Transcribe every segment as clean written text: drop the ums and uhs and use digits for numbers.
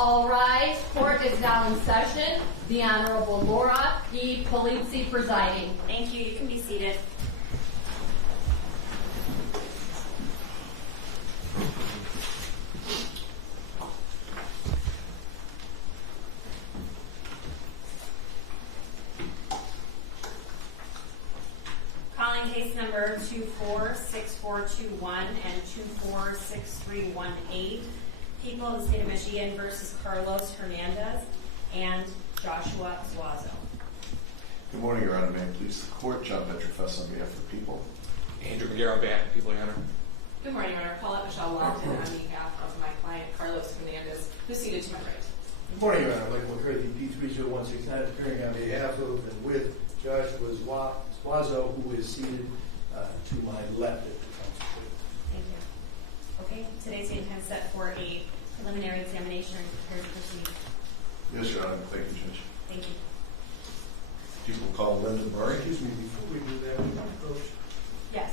All rise. Court is now in session. The Honorable Laura E. Polizzi presiding. Thank you. You can be seated. Calling case number 246421 and 246318. People of the State of Michigan versus Carlos Hernandez and Joshua Zuazo. Good morning, Your Honor. May it please the Court. John Betrofess on behalf of the people. Andrew McGarrett on behalf of the people, Your Honor. Good morning, Your Honor. Paulette Michelle Longton on behalf of my client, Carlos Hernandez, who's seated to my right. Good morning, Your Honor. Michael McCarthy, D30169, appearing on behalf of and with Joshua Zuazo, who is seated to my left at the counsel table. Thank you. Okay, today's date has set for a preliminary examination. Are you prepared to proceed? Yes, Your Honor. Thank you, Judge. Thank you. People call Lyndon Murray. Excuse me, before we do that, we want to approach. Yes.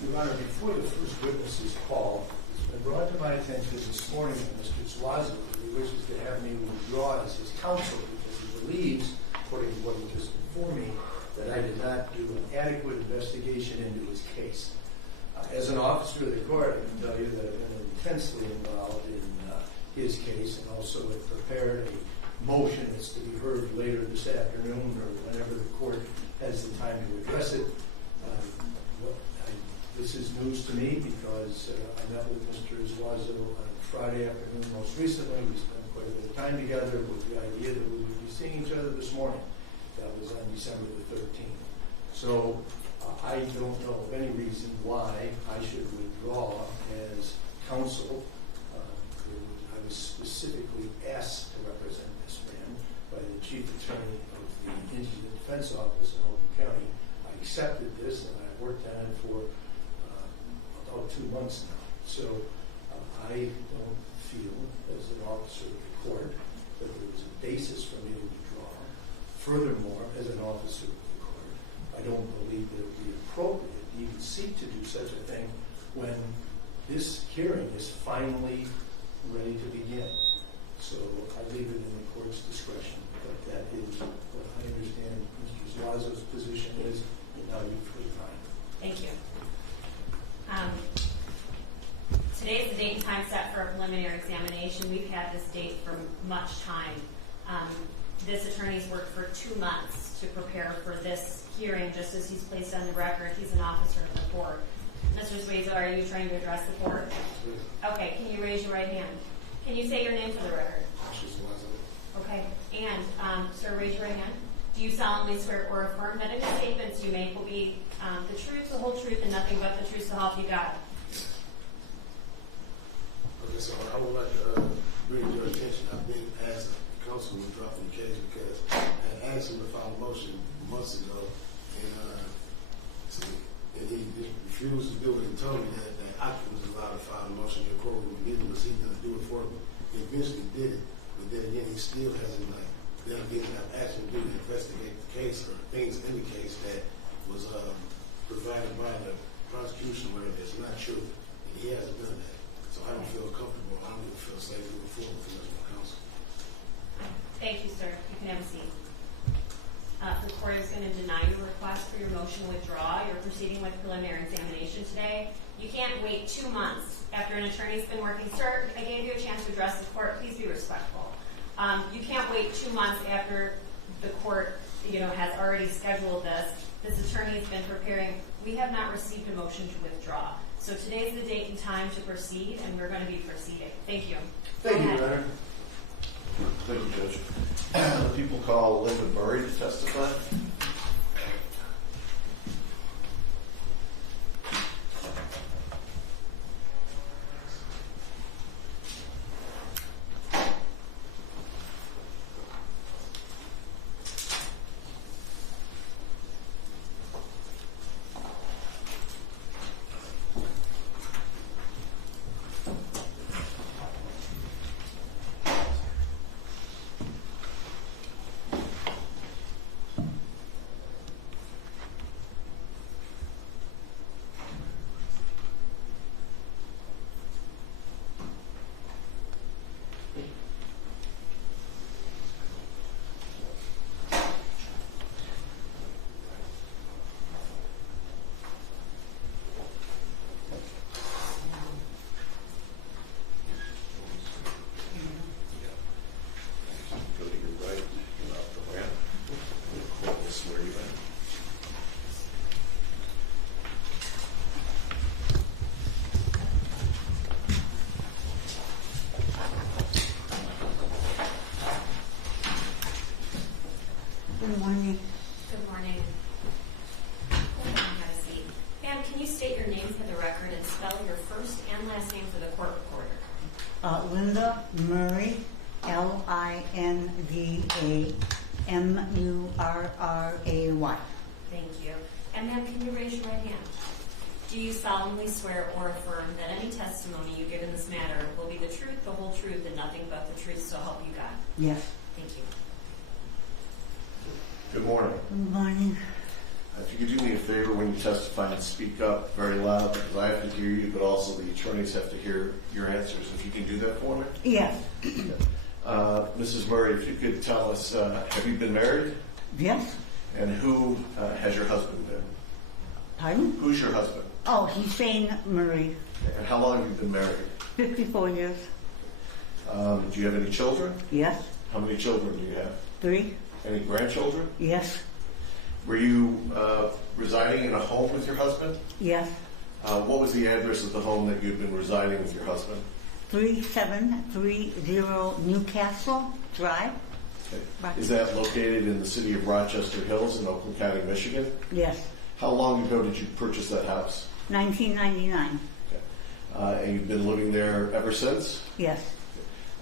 Your Honor, before the first witness is called, it's been brought to my attention this morning that Mr. Zuazo wishes to have me withdraw as his counsel because he believes, according to what he just informed me, that I did not do an adequate investigation into his case. As an officer of the court, I can tell you that I've been intensely involved in his case and also have prepared a motion that's to be heard later this afternoon or whenever the court has the time to address it. This is news to me because I met with Mr. Zuazo on Friday afternoon most recently. We spent quite a bit of time together with the idea that we would be seeing each other this morning. That was on December the 13th. So I don't know of any reason why I should withdraw as counsel. I was specifically asked to represent this man by the chief attorney of the Indigent Defense Office in Hogan County. I accepted this and I worked on it for about 2 months now. So I don't feel, as an officer of the court, that there was a basis for me to withdraw. Furthermore, as an officer of the court, I don't believe that it would be appropriate to even seek to do such a thing when this hearing is finally ready to begin. So I leave it in the court's discretion. But that is what I understand Mr. Zuazo's position is, and now you've heard mine. Thank you. Today is the date and time set for a preliminary examination. We've had this date for much time. This attorney's worked for 2 months to prepare for this hearing, just as he's placed on the record. He's an officer of the court. Mr. Zuazo, are you trying to address the court? Okay, can you raise your right hand? Can you say your name for the record? Joshua Zuazo. Okay, and sir, raise your right hand. Do you solemnly swear or affirm that any statements you make will be the truth, the whole truth, and nothing but the truth so help you God? Okay, so I would like to bring to your attention, I've been asked the counsel to drop the case because I asked him to file a motion months ago, and he refused to do it and told me that I was allowed to file a motion in court with me because he didn't do it for me. He eventually did it, but then again, he still hasn't have action to do to investigate the case or things in the case that was provided by the prosecution where it's not true, and he hasn't done that. So I don't feel comfortable. I don't even feel safe moving forward with the counsel. Thank you, sir. You can have a seat. The court is going to deny your request for your motion to withdraw. You're proceeding with preliminary examination today. You can't wait 2 months after an attorney's been working. Sir, I gave you a chance to address the court. Please be respectful. You can't wait 2 months after the court, has already scheduled this. This attorney has been preparing. We have not received a motion to withdraw. So today's the date and time to proceed, and we're going to be proceeding. Thank you. Thank you, Go Your ahead. Honor. Thank you, Judge. People call Linda Murray to testify. Go to your right, get off the ramp. The court will swear you in. Good morning. Good morning. Have a seat. Ma'am, can you state your name for the record and spell your first and last name for the court recorder? Linda Murray, Lindamurray. Thank you. And ma'am, can you raise your right hand? Do you solemnly swear or affirm that any testimony you give in this matter will be the truth, the whole truth, and nothing but the truth, so help you God? Yes. Thank you. Good morning. Good morning. If you could do me a favor when you testify and speak up very loud, because I have to hear you, but also the attorneys have to hear your answers. If you can do that for me. Yes. Mrs. Murray, if you could tell us, have you been married? Yes. And who has your husband been? Pardon? Who's your husband? Oh, Hussein Murray, And how long have you been married? 54 years. Do you have any children? Yes. How many children do you have? 3. Any grandchildren? Yes. Were you residing in a home with your husband? Yes. What was the address of the home that you'd been residing with your husband? 3730 Newcastle Drive. Okay. Right. Is that located in the city of Rochester Hills in Oakland County, Michigan? Yes. How long ago did you purchase that house? 1999. Okay. And you've been living there ever since? Yes.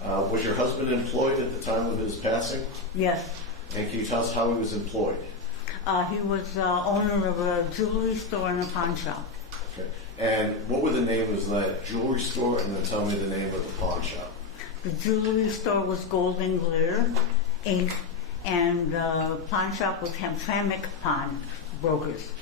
Was your husband employed at the time of his passing? Yes. And can you tell us how he was employed? He was owner of a jewelry store and a pawn shop. Okay. And what were the names of that jewelry store, and then tell me the name of the pawn shop? The jewelry store was Gold and Glitter, Inc., and the pawn shop was Hamtramck Pawn Brokers.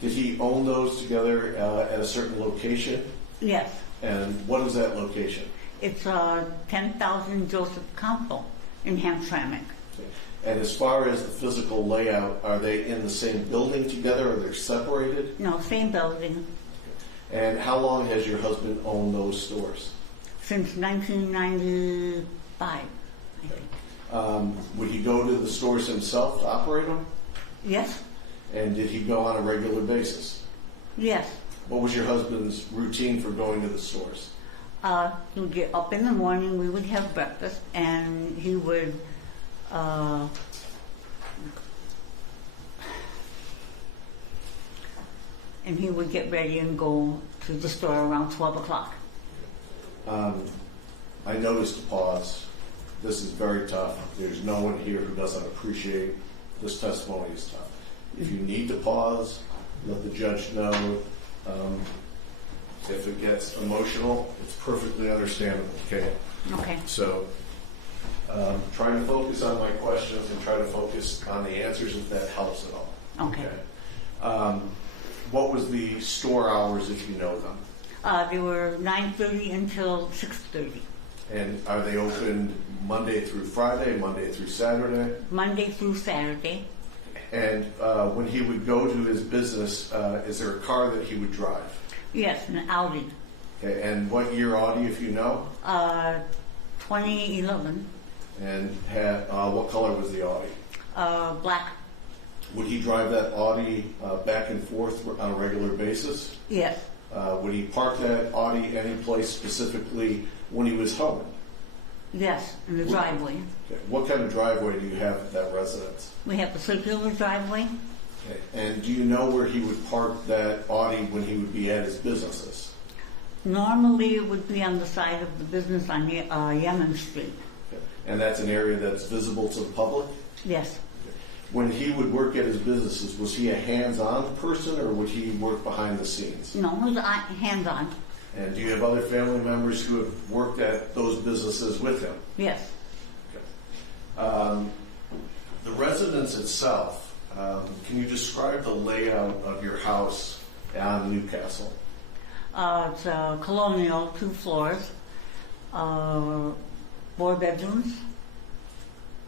Did he own those together at a certain location? Yes. And what is that location? It's 10,000 Joseph Council in Hamtramck. Okay. And as far as the physical layout, are they in the same building together, or they're separated? No, same building. And how long has your husband owned those stores? Since 1995, I think. Would he go to the stores himself to operate them? Yes? And did he go on a regular basis? Yes. What was your husband's routine for going to the stores? He would get up in the morning, we would have breakfast, and he would get ready and go to the store around 12 o'clock. I noticed a pause. This is very tough. There's no one here who doesn't appreciate this testimony is tough. If you need to pause, let the judge know. If it gets emotional, it's perfectly understandable, okay? Okay. So, trying to focus on my questions and try to focus on the answers if that helps at all. Okay. What was the store hours, if you know them? They were 9:30 until 6:30. And are they open Monday through Friday, Monday through Saturday? Monday through Saturday. And when he would go to his business, is there a car that he would drive? Yes, an Audi. Okay, and what year Audi, if you know? 2011. And had, what color was the Audi? Black. Would he drive that Audi back and forth on a regular basis? Yes. Would he park that Audi any place specifically when he was home? Yes, in the driveway. Okay. What kind of driveway do you have at that residence? We have a circular driveway. Okay. And do you know where he would park that Audi when he would be at his businesses? Normally, it would be on the side of the business on Yemen Street. Okay. And that's an area that's visible to the public? Yes. When he would work at his businesses, was he a hands-on person or would he work behind the scenes? No, it was hands-on. And do you have other family members who have worked at those businesses with him? Yes. Okay. The residence itself, can you describe the layout of your house on Newcastle? It's colonial, 2 floors, 4 bedrooms,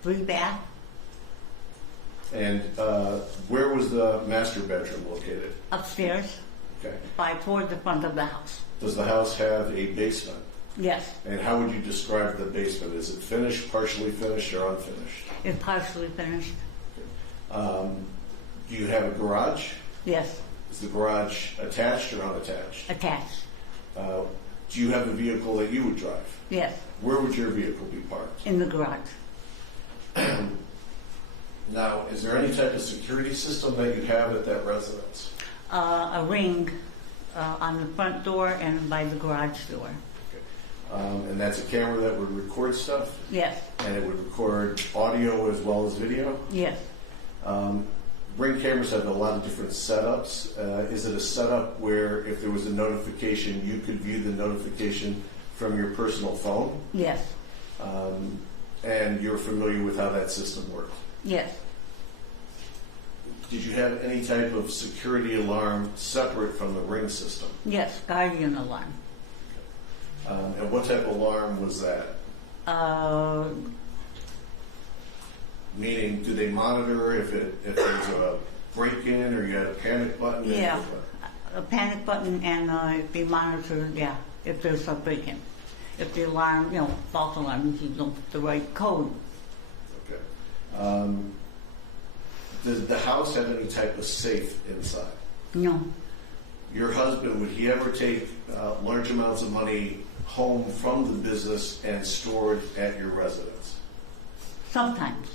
3 baths. And where was the master bedroom located? Upstairs, Okay. toward the front of the house. Does the house have a basement? Yes, And how would you describe the basement? Is it finished, partially finished, or unfinished? it's partially finished. Do you have a garage? Yes, Is the garage attached or unattached? attached. Do you have a vehicle that you would drive? Yes, Where would your vehicle be parked? in the garage. Now, is there any type of security system that you have at that residence? A ring on the front door and by the garage door. And that's a camera that would record stuff? Yes, And it would record audio as well as video? yes. Ring cameras have a lot of different setups. Is it a setup where if there was a notification, you could view the notification from your personal phone? Yes, And you're familiar with how that system works? yes. Did you have any type of security alarm separate from the Ring system? Yes, guardian alarm. And what type of alarm was that? Meaning, do they monitor if there's a break-in or you had a panic button? Yeah, a panic button and they monitor, if there's a break-in. If the alarm, false alarm, means you don't put the right code. Okay. Does the house have any type of safe inside? No, Your husband, would he ever take large amounts of money home from the business and store it at your residence? sometimes,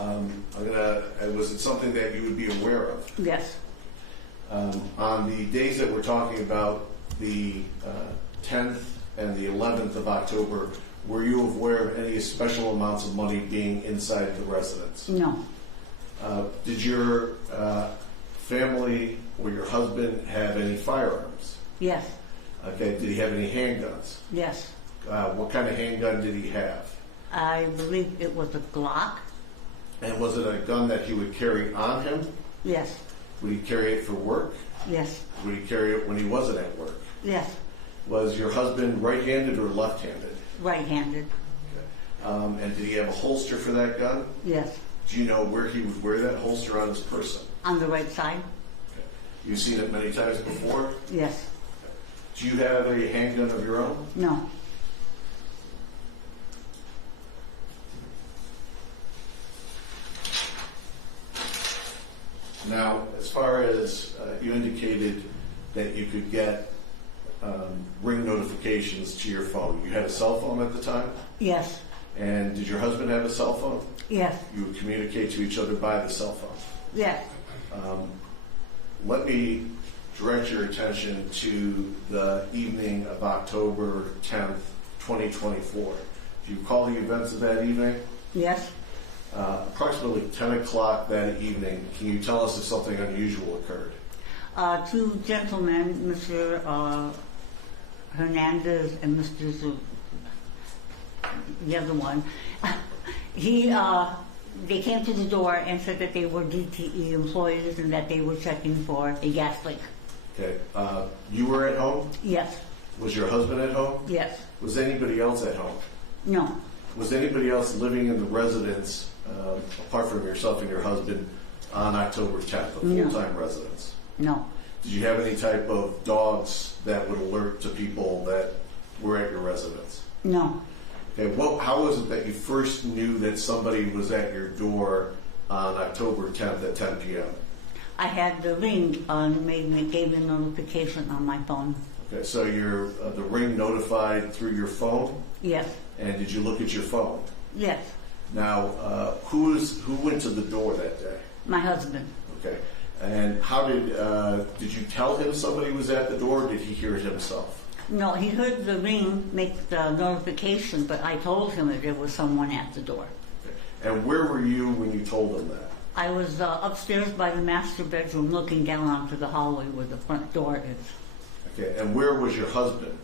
Was it something that you would be aware of? yes. On the days that we're talking about, the 10th and the 11th of October, were you aware of any special amounts of money being inside the residence? No, Did your family or your husband have any firearms? yes, Okay, did he have any handguns? yes. What kind of handgun did he have? I believe it was a Glock. And was it a gun that he would carry on him? Yes, Would he carry it for work? yes, Would he carry it when he wasn't at work? yes. Was your husband right-handed or left-handed? Right-handed, And did he have a holster for that gun? yes. Do you know where he would wear that holster on his person? On the right side, You've seen it many times before. yes. Do you have a handgun of your own? No, Now, as far as you indicated that you could get Ring notifications to your phone, you had a cell phone at the time? yes, And did your husband have a cell phone? yes, You would communicate to each other by the cell phone. yes. Let me direct your attention to the evening of October 10th, 2024. Do you recall the events of that evening? Yes, Approximately 10 o'clock that evening, can you tell us if something unusual occurred? 2 gentlemen, Mr. Hernandez and Mr. The other one, they came to the door and said that they were DTE employees and that they were checking for a gas leak. Okay. You were at home? Yes, Was your husband at home? yes, Was anybody else at home? no, Was anybody else living in the residence, apart from yourself and your husband, on October 10th, a No. full-time residence? no, Did you have any type of dogs that would alert to people that were at your residence? No. Okay, how was it that you first knew that somebody was at your door on October 10th at 10 p.m.? I had the ring gave me a notification on my phone. Okay, so the ring notified through your phone? Yes. And did you look at your phone? Yes. Now, who went to the door that day? My husband. Okay, and how did you tell him somebody was at the door, or did he hear it himself? No, he heard the ring make the notification, but I told him that there was someone at the door. Okay. And where were you when you told him that? I was upstairs by the master bedroom looking down onto the hallway where the front door is. Okay, and where was your husband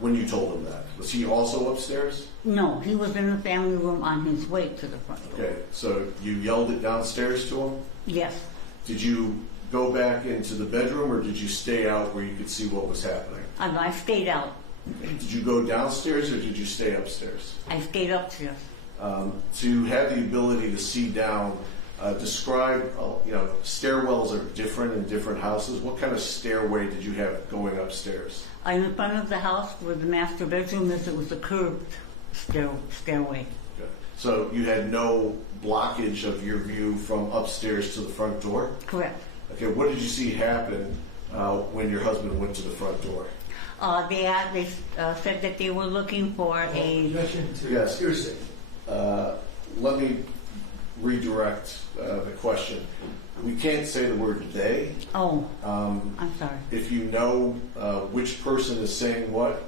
when you told him that? Was he also upstairs? No, he was in the family room on his way to the front door. Okay, so you yelled it downstairs to him? Yes. Did you go back into the bedroom, or did you stay out where you could see what was happening? I stayed out. Did you go downstairs, or did you stay upstairs? I stayed upstairs. To have the ability to see down, describe, stairwells are different in different houses. What kind of stairway did you have going upstairs? In the front of the house where the master bedroom is, it was a curved stairway. Okay. So you had no blockage of your view from upstairs to the front door? Correct. Okay, what did you see happen when your husband went to the front door? They said that they were looking for a... Yes. Hearsay. Let me redirect the question. We can't say the word they. Oh, I'm sorry. If you know which person is saying what,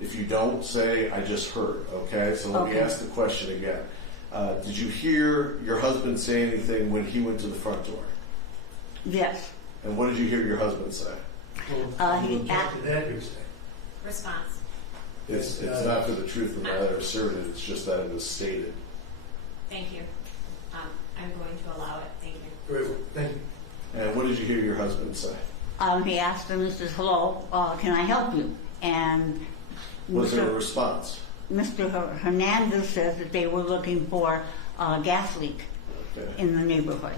if you don't, say, I just heard, okay? So let me ask the question again. Did you hear your husband say anything when he went to the front door? Yes. And what did you hear your husband say? He acted that hearsay. Response. It's not for the truth of the matter asserted, it's just that it was stated. Thank you. I'm going to allow it. Thank you. Very well. Thank you. And what did you hear your husband say? He asked him, he says, hello, can I help you? And Was there a response? Mr. Hernandez says that they were looking for a gas leak in the neighborhood.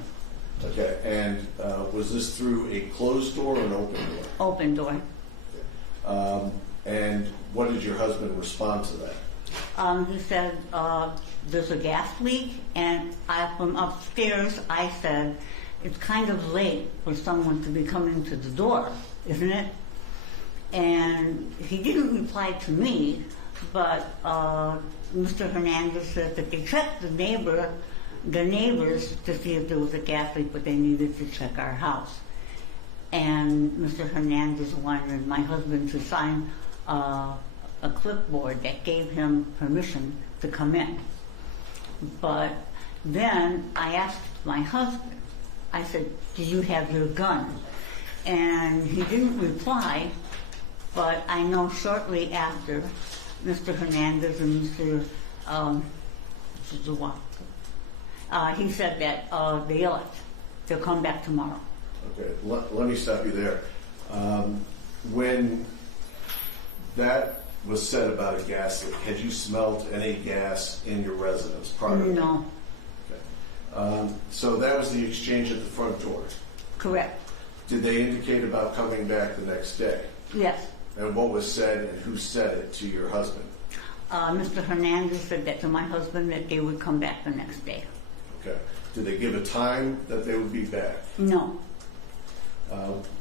Okay, and was this through a closed door or an open door? Open door. And what did your husband respond to that? He said, there's a gas leak, and from upstairs, I said, it's kind of late for someone to be coming to the door, isn't it? And he didn't reply to me, but Mr. Hernandez said that they checked the neighbors to see if there was a gas leak, but they needed to check our house. And Mr. Hernandez wanted my husband to sign a clipboard that gave him permission to come in. But then I asked my husband, I said, do you have your gun? And he didn't reply, but I know shortly after, Mr. Hernandez and Mr. Zuazo, he said that they left. They'll come back tomorrow. Okay, let me stop you there. When that was said about a gas leak, had you smelled any gas in your residence prior to that? No. Okay. So that was the exchange at the front door. Correct. Did they indicate about coming back the next day? Yes. And what was said and who said it to your husband? Mr. Hernandez said that to my husband that they would come back the next day. Okay. Did they give a time that they would be back? No.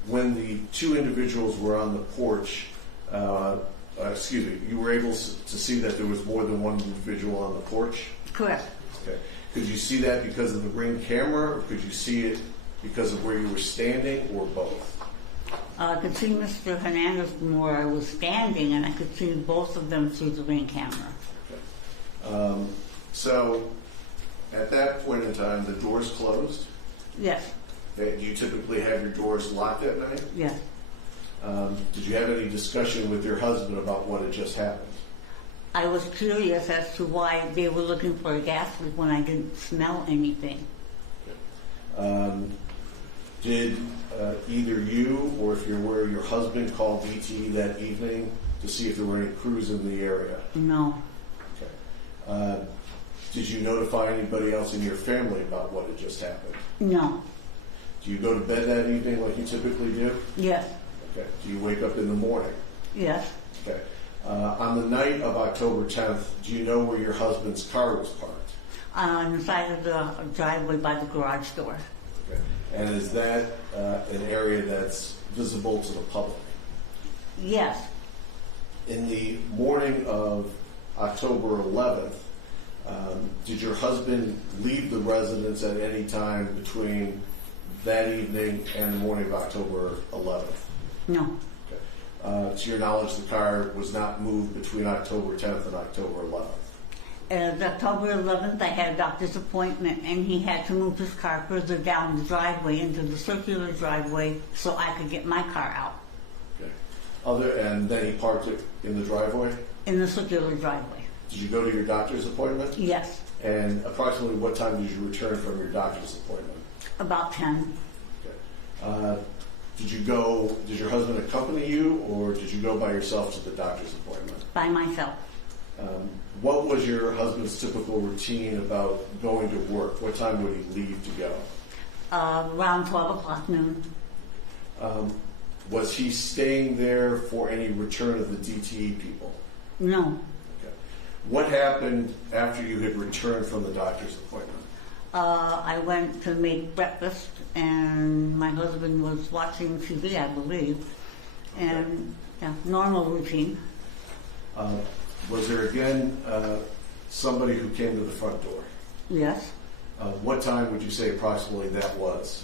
When the two individuals were on the porch, you were able to see that there was more than one individual on the porch? Correct. Okay. Could you see that because of the Ring camera, or could you see it because of where you were standing, or both? I could see Mr. Hernandez from where I was standing, and I could see both of them through the Ring camera. Okay. So, at that point in time, the doors closed? Yes. Okay. Do you typically have your doors locked at night? Yes. Did you have any discussion with your husband about what had just happened? I was curious as to why they were looking for a gas leak when I didn't smell anything. Did either you or, if you're aware, your husband call DTE that evening to see if there were any crews in the area? No. Okay. Did you notify anybody else in your family about what had just happened? No. Do you go to bed that evening like you typically do? Yes. Okay. Do you wake up in the morning? Yes. Okay. On the night of October 10th, do you know where your husband's car was parked? On the side of the driveway by the garage door. Okay. And is that an area that's visible to the public? Yes. In the morning of October 11th, did your husband leave the residence at any time between that evening and the morning of October 11th? No. Okay. To your knowledge, the car was not moved between October 10th and October 11th? October 11th, I had a doctor's appointment, and he had to move his car further down the driveway into the circular driveway so I could get my car out Okay. And then he parked it in the driveway? in the circular driveway. Did you go to your doctor's appointment? Yes. And approximately what time did you return from your doctor's appointment? About 10. Okay. Did your husband accompany you, or did you go by yourself to the doctor's appointment? By myself. What was your husband's typical routine about going to work? What time would he leave to go? Around 12 o'clock noon. Was he staying there for any return of the DTE people? No. Okay. What happened after you had returned from the doctor's appointment? I went to make breakfast, and my husband was watching TV, I believe. And yeah, normal routine. Was there again somebody who came to the front door? Yes. What time would you say approximately that was?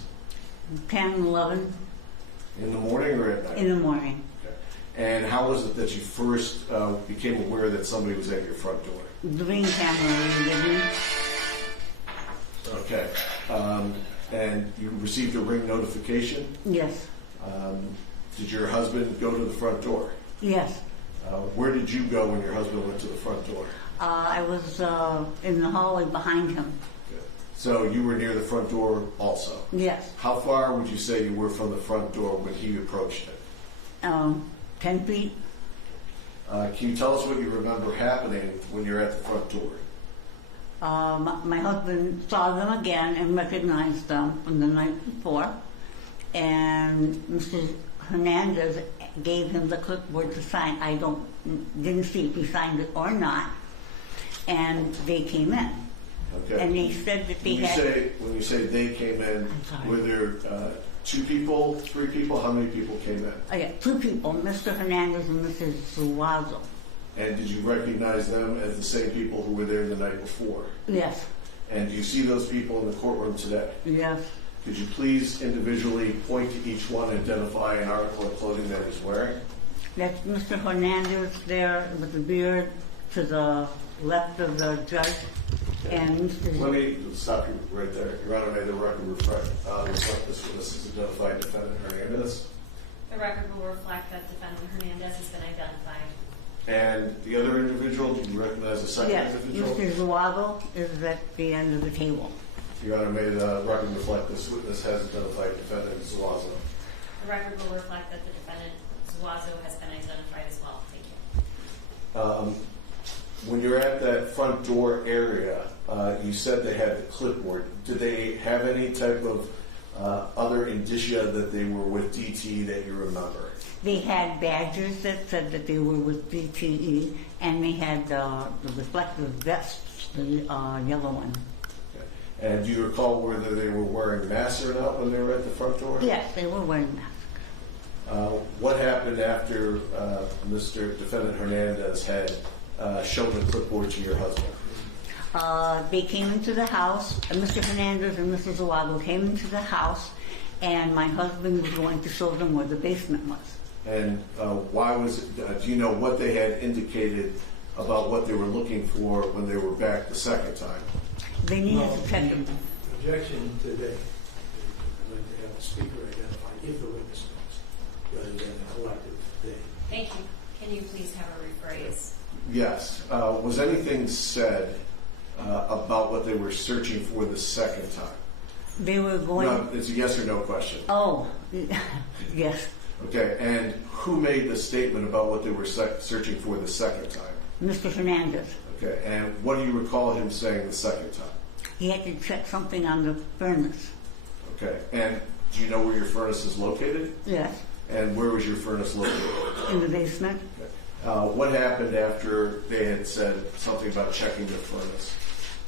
10, 11 In the morning or at night? in the morning. Okay. And how was it that you first became aware that somebody was at your front door? The ring camera reading. Okay. And you received a ring notification? Yes. Did your husband go to the front door? Yes. Where did you go when your husband went to the front door? I was in the hallway behind him. Okay. So you were near the front door also? Yes. How far would you say you were from the front door when he approached it? 10 feet. Can you tell us what you remember happening when you're at the front door? My husband saw them again and recognized them from the night before. And Mr. Hernandez gave him the clipboard to sign. I didn't see if he signed it or not. And they came in. Okay. And they said that they When you say they came in, I'm sorry. were there 2 people, 3 people? How many people came in? I got 2 people, Mr. Hernandez and Mrs. Zuazo. And did you recognize them as the same people who were there the night before? Yes. And do you see those people in the courtroom today? Yes. Could you please individually point to each one and identify an article of clothing that he's wearing? That's Mr. Hernandez there with the beard to the left of the judge. And Mr. Let me stop you right there. Your Honor, may the record reflect this witness is identified Defendant Hernandez. The record will reflect that Defendant Hernandez has been identified. And the other individual, do you recognize the second Yes, individual? Mr. Zuazo is at the end of the table. Your Honor, may the record reflect this witness has identified Defendant Zuazo. The record will reflect that the Defendant Zuazo has been identified as well. Thank you. When you're at that front door area, you said they had the clipboard. Did they have any type of other indicia that they were with DTE that you remember? They had badges that said that they were with DTE, and they had the reflective vests, the yellow one. Okay. And do you recall whether they were wearing masks or not when they were at the front door? Yes, they were wearing masks. What happened after Mr. Defendant Hernandez had shown the clipboard to your husband? They came into the house, Mr. Hernandez and Mrs. Zuazo came into the house, and my husband was going to show them where the basement was. And why was it, do you know what they had indicated about what they were looking for when they were back the second time? They needed to check them. Objection today. I'd like to have the speaker identify if the witness knows, rather than a collective they. Thank you. Can you please have a rephrase? Yes. Was anything said about what they were searching for the second time? They were going... No, it's a yes or no question. Oh, yes. Okay, and who made the statement about what they were searching for the second time? Mr. Hernandez. Okay, and what do you recall him saying the second time? He had to check something on the furnace. Okay, and Do you know where your furnace is located? Yes, And where was your furnace located? in the basement. What happened after they had said something about checking the furnace?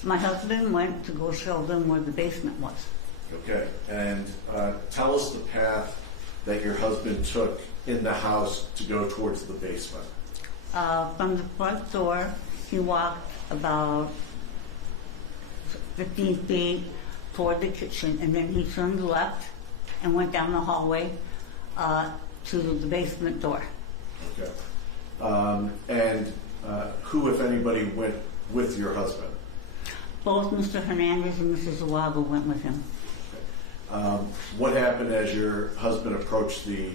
My husband went to go show them where the basement was. Okay, and tell us the path that your husband took in the house to go towards the basement. From the front door, he walked about 15 feet toward the kitchen, and then he turned left and went down the hallway to the basement door. Okay. And who, if anybody, went with your husband? Both Mr. Hernandez and Mrs. Zuazo went with him. What happened as your husband approached the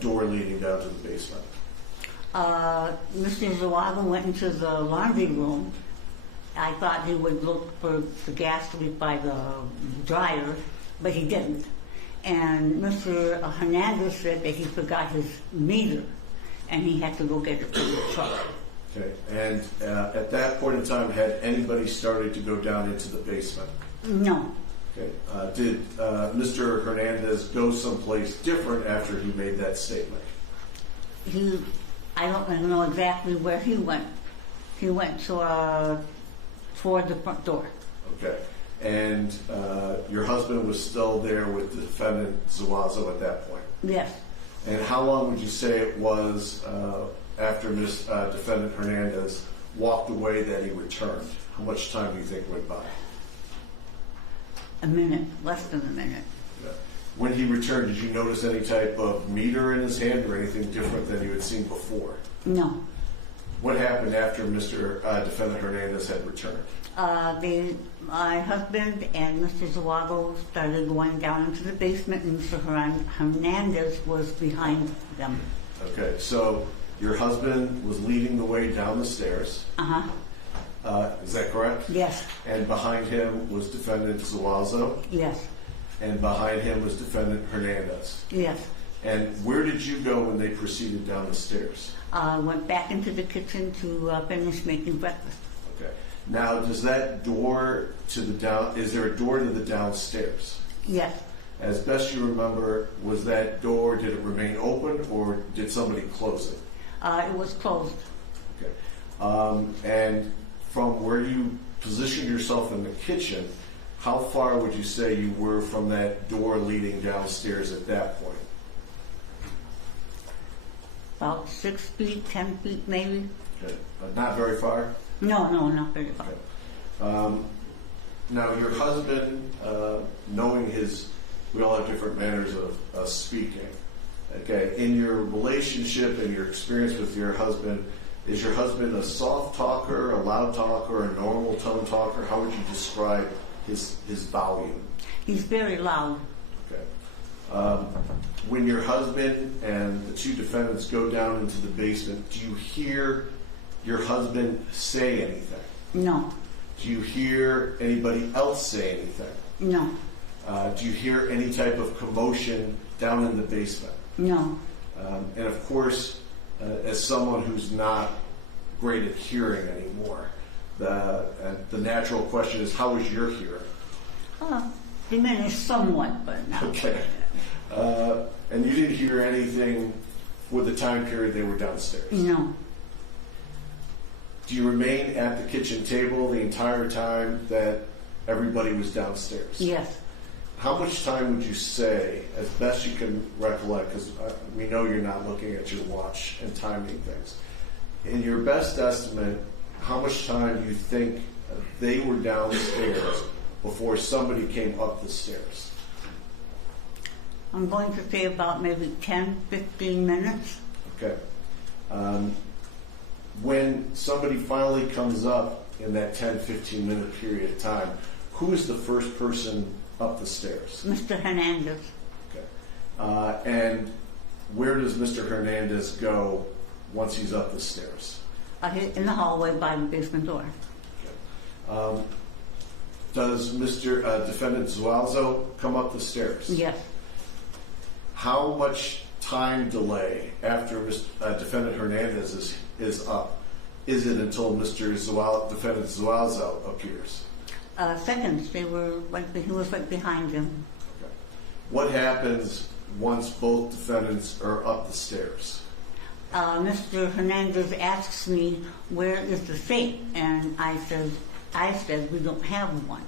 door leading down to the basement? Mr. Zuazo went into the laundry room. I thought he would look for the gas leak by the dryer, but he didn't. And Mr. Hernandez said that he forgot his meter, and he had to go get it from the truck. Okay, and at that point in time, had anybody started to go down into the basement? No. Okay. Did Mr. Hernandez go someplace different after he made that statement? I don't know exactly where he went. He went to toward the front door. Okay. And your husband was still there with the defendant Zuazo at that point? Yes. And how long would you say it was after defendant Hernandez walked away that he returned? How much time do you think went by? A minute, less than a minute. Yeah. When he returned, did you notice any type of meter in his hand or anything different than you had seen before? No. What happened after Mr. Defendant Hernandez had returned? My husband and Mr. Zuazo started going down into the basement, and Mr. Hernandez was behind them. Okay, so your husband was leading the way down the stairs. Uh-huh. Is that correct? Yes. And behind him was Defendant Zuazo, Yes. and behind him was Defendant Hernandez. Yes. And where did you go when they proceeded down the stairs? Went back into the kitchen to finish making breakfast. Okay. Now, does that door to the is there a door to the downstairs? Yes. As best you remember, was that door, did it remain open or did somebody close it? It was closed. Okay. And from where you positioned yourself in the kitchen, how far would you say you were from that door leading downstairs at that point? About 6 feet, 10 feet maybe. Okay. Not very far? No, not very far. Okay. Now, your husband, knowing we all have different manners of speaking. Okay, in your relationship and your experience with your husband, is your husband a soft talker, a loud talker, a normal tone talker? How would you describe his volume? He's very loud. Okay. When your husband and the two defendants go down into the basement, do you hear your husband say anything? No. Do you hear anybody else say anything? No. Do you hear any type of commotion down in the basement? No. And of course, as someone who's not great at hearing anymore, the natural question is, how is your hearing? Diminished somewhat, but not. Okay. And you didn't hear anything for the time period they were downstairs? No. Do you remain at the kitchen table the entire time that everybody was downstairs? Yes. How much time would you say, as best you can recollect, because we know you're not looking at your watch and timing things, in your best estimate, how much time do you think they were downstairs before somebody came up the stairs? I'm going to say about maybe 10, 15 minutes. Okay. When somebody finally comes up in that 10, 15 minute period of time, who is the first person up the stairs? Mr. Hernandez. Okay. And where does Mr. Hernandez go once he's up the stairs? In the hallway by the basement door. Okay. Does Mr. Defendant Zuazo come up the stairs? Yes. How much time delay after Defendant Hernandez is up is it until Mr. Defendant Zuazo appears? Seconds. He was right behind him. Okay. What happens once both defendants are up the stairs? Mr. Hernandez asks me, where is the safe? And I said, we don't have one.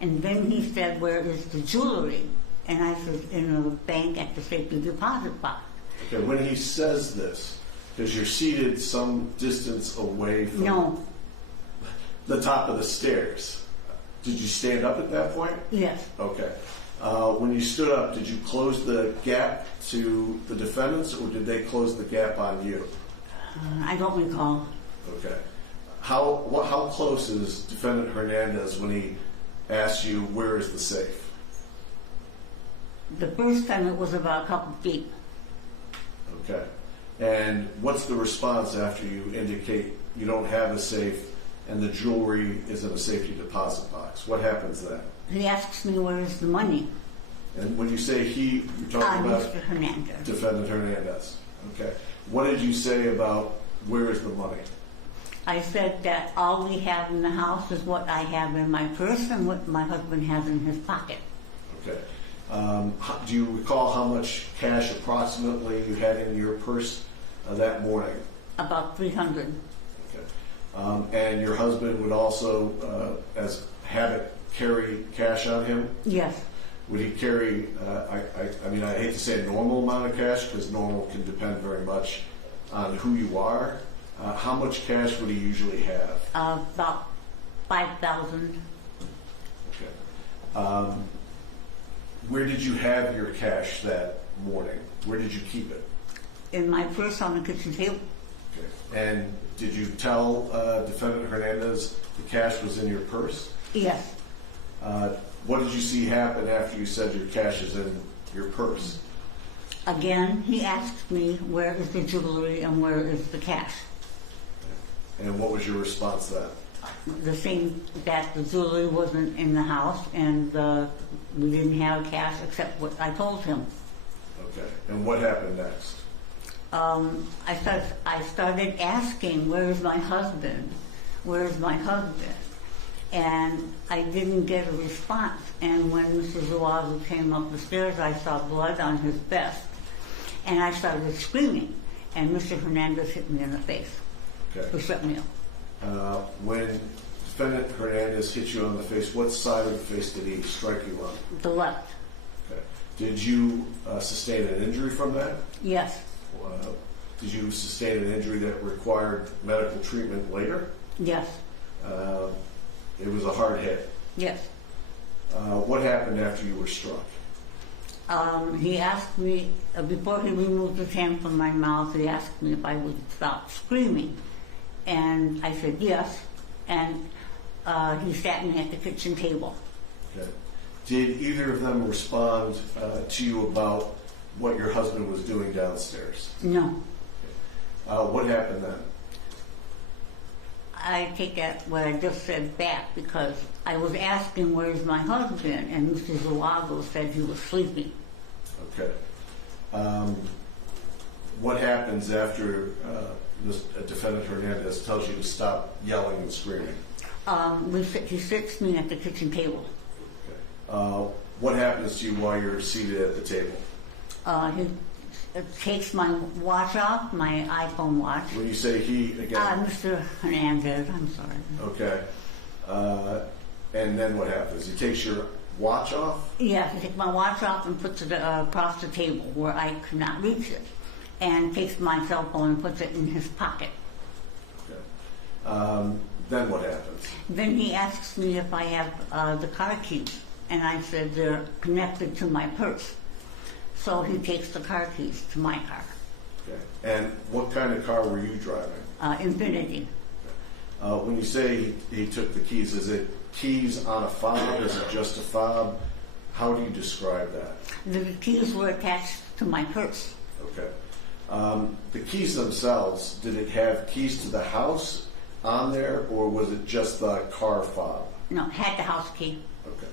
And then he said, where is the jewelry? And I said, in a bank at the safety deposit box. Okay, when he says this, because you're seated some distance away from No. the top of the stairs, did you stand up at that point? Yes. Okay. When you stood up, did you close the gap to the defendants, or did they close the gap on you? I don't recall. Okay. How close is Defendant Hernandez when he asks you, where is the safe? The first time it was about a couple feet. Okay. And what's the response after you indicate you don't have a safe and the jewelry is in a safety deposit box? What happens then? He asks me, where is the money? And when you say he, you're talking about Mr. Hernandez. Defendant Hernandez. Okay. What did you say about where is the money? I said that all we have in the house is what I have in my purse and what my husband has in his pocket. Okay. Do you recall how much cash approximately you had in your purse that morning? About 300. Okay. And your husband would also, as habit, carry cash on him? Yes. Would he carry, I mean, I hate to say a normal amount of cash because normal can depend very much on who you are. How much cash would he usually have? About 5,000. Okay. Where did you have your cash that morning? Where did you keep it? In my purse on the kitchen table. Okay. And did you tell Defendant Hernandez the cash was in your purse? Yes. What did you see happen after you said your cash is in your purse? Again, he asked me, where is the jewelry and where is the cash? And what was your response then? The same, that the jewelry wasn't in the house and we didn't have cash except what I told him. Okay. And what happened next? I started asking, where is my husband? Where is my husband? And I didn't get a response. And when Mr. Zuazo came up the stairs, I saw blood on his vest. And I started screaming. And Mr. Hernandez hit me in the face. Okay. To shut me up. When Defendant Hernandez hit you on the face, what side of the face did he strike you on? The left. Okay. Did you sustain an injury from that? Yes. Did you sustain an injury that required medical treatment later? Yes. It was a hard hit. Yes. What happened after you were struck? He asked me, before he removed his hand from my mouth, he asked me if I would stop screaming. And I said yes. And he sat me at the kitchen table. Okay. Did either of them respond to you about what your husband was doing downstairs? No. What happened then? I take that what I just said back because I was asking where's my husband, and Mr. Zuazo said he was sleeping. Okay. What happens after Defendant Hernandez tells you to stop yelling and screaming? He sits me at the kitchen table. Okay. What happens to you while you're seated at the table? He takes my watch off, my iPhone watch. When you say he, again? Mr. Hernandez, I'm sorry. Okay. And then what happens? He takes your watch off? Yeah, he takes my watch off and puts it across the table where I could not reach it. And takes my cell phone and puts it in his pocket. Okay. Then what happens? Then he asks me if I have the car keys. And I said they're connected to my purse. So he takes the car keys to my car. Okay. And what kind of car were you driving? Infinity. When you say he took the keys, is it keys on a fob? Is it just a fob? How do you describe that? The keys were attached to my purse. Okay. The keys themselves, did it have keys to the house on there, or was it just the car fob? No, it had the house key. Okay.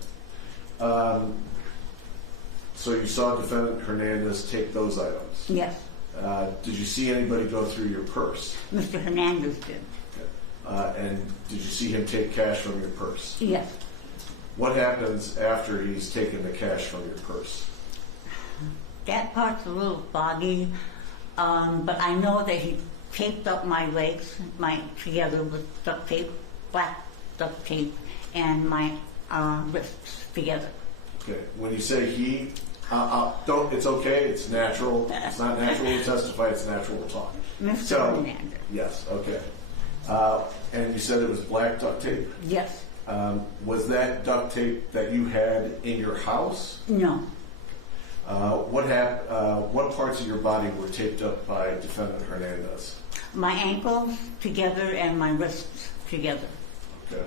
So you saw Defendant Hernandez take those items? Yes. Did you see anybody go through your purse? Mr. Hernandez did. Okay. And did you see him take cash from your purse? Yes. What happens after he's taken the cash from your purse? That part's a little foggy, but I know that he taped up my legs, together with duct tape, black duct tape, and my wrists together. Okay. When you say he, don't. It's okay. It's natural. It's not natural to testify. It's natural to talk. Mr. Hernandez. Yes. Okay. And you said it was black duct tape. Yes. Was that duct tape that you had in your house? No. What parts of your body were taped up by Defendant Hernandez? My ankles together and my wrists together. Okay.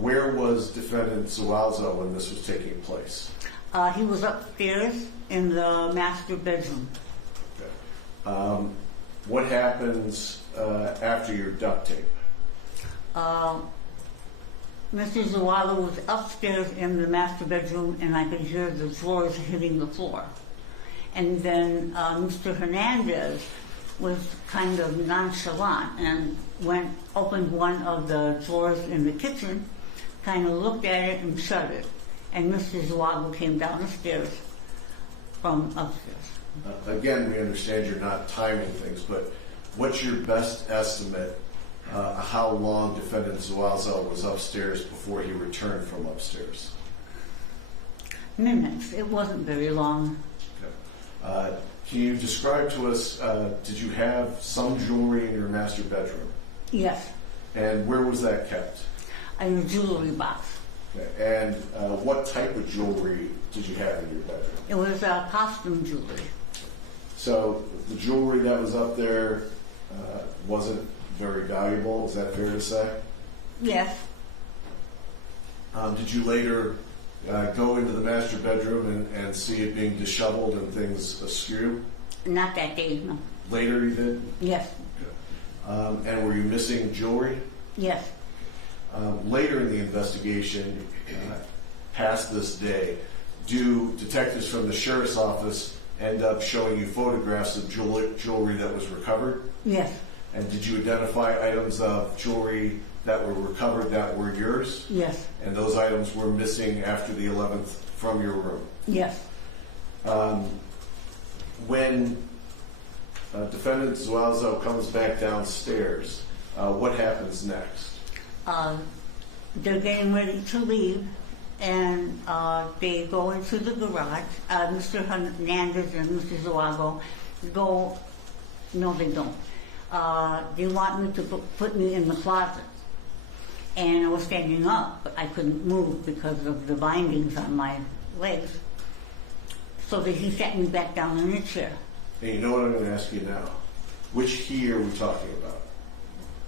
Where was Defendant Zuazo when this was taking place? He was upstairs in the master bedroom. Okay. What happens after your duct tape? Mr. Zuazo was upstairs in the master bedroom, and I could hear the drawers hitting the floor. And then Mr. Hernandez was kind of nonchalant and opened one of the drawers in the kitchen, kind of looked at it and shut it. And Mr. Zuazo came down the stairs from upstairs. Again, we understand you're not timing things, but what's your best estimate how long Defendant Zuazo was upstairs before he returned from upstairs? Minutes. It wasn't very long. Okay. Can you describe to us, did you have some jewelry in your master bedroom? Yes. And where was that kept? In a jewelry box. Okay. And what type of jewelry did you have in your bedroom? It was costume jewelry. So the jewelry that was up there wasn't very valuable, is that fair to say? Yes. Did you later go into the master bedroom and see it being disheveled and things askew? Not that day, no. Later you did? Yes. Okay. And were you missing jewelry? Yes. Later in the investigation, past this day, do detectives from the sheriff's office end up showing you photographs of jewelry that was recovered? Yes. And did you identify items of jewelry that were recovered that were yours? Yes. And those items were missing after the 11th from your room? Yes. When Defendant Zuazo comes back downstairs, what happens next? They're getting ready to leave, and they go into the garage. Mr. Hernandez and Mr. Zuazo go, no they don't. They want me to put me in the closet. And I was standing up, but I couldn't move because of the bindings on my legs. So that he sat me back down in a chair. And you know what I'm going to ask you now? Which he are we talking about?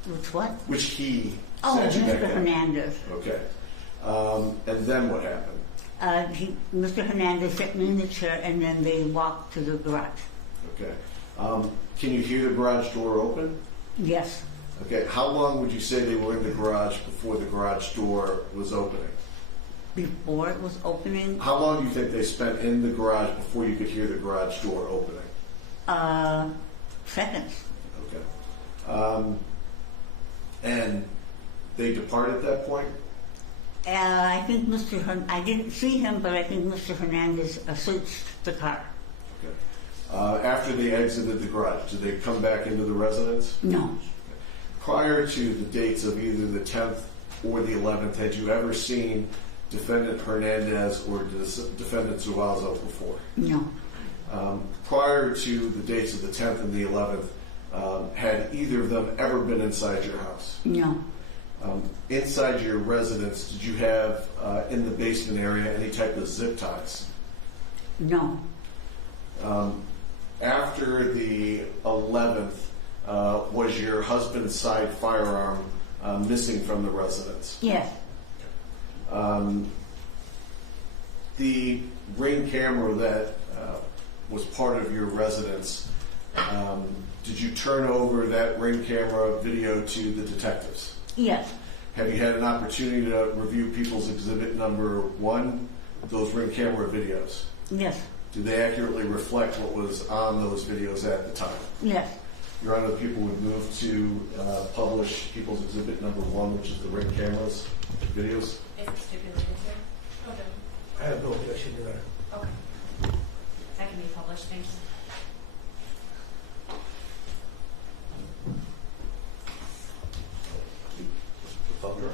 Which what? Which he Oh, sat you back Mr. down? Hernandez. Okay. And then what happened? Mr. Hernandez sat me in the chair, and then they walked to the garage. Okay. Can you hear the garage door open? Yes. Okay. How long would you say they were in the garage before the garage door was opening? Before it was opening, How long do you think they spent in the garage before you could hear the garage door opening? seconds. Okay. And they depart at that point? I think I didn't see him, but I think Mr. Hernandez searched the car. Okay. After they exited the garage, did they come back into the residence? No. Prior to the dates of either the 10th or the 11th, had you ever seen Defendant Hernandez or Defendant Zuazo before? No. Prior to the dates of the 10th and the 11th, had either of them ever been inside your house? No. Inside your residence, did you have in the basement area any type of zip ties? No. After the 11th, was your husband's side firearm missing from the residence? Yes. The Ring camera that was part of your residence, did you turn over that Ring camera video to the detectives? Yes. Have you had an opportunity to review People's Exhibit number 1, those Ring camera videos? Yes. Do they accurately reflect what was on those videos at the time? Yes. Your Honor, the people would move to publish People's Exhibit number 1, which is the Ring cameras videos. Is it stipulated here? I have no objection to that. Okay. I can can be published. Thank you. Thunder.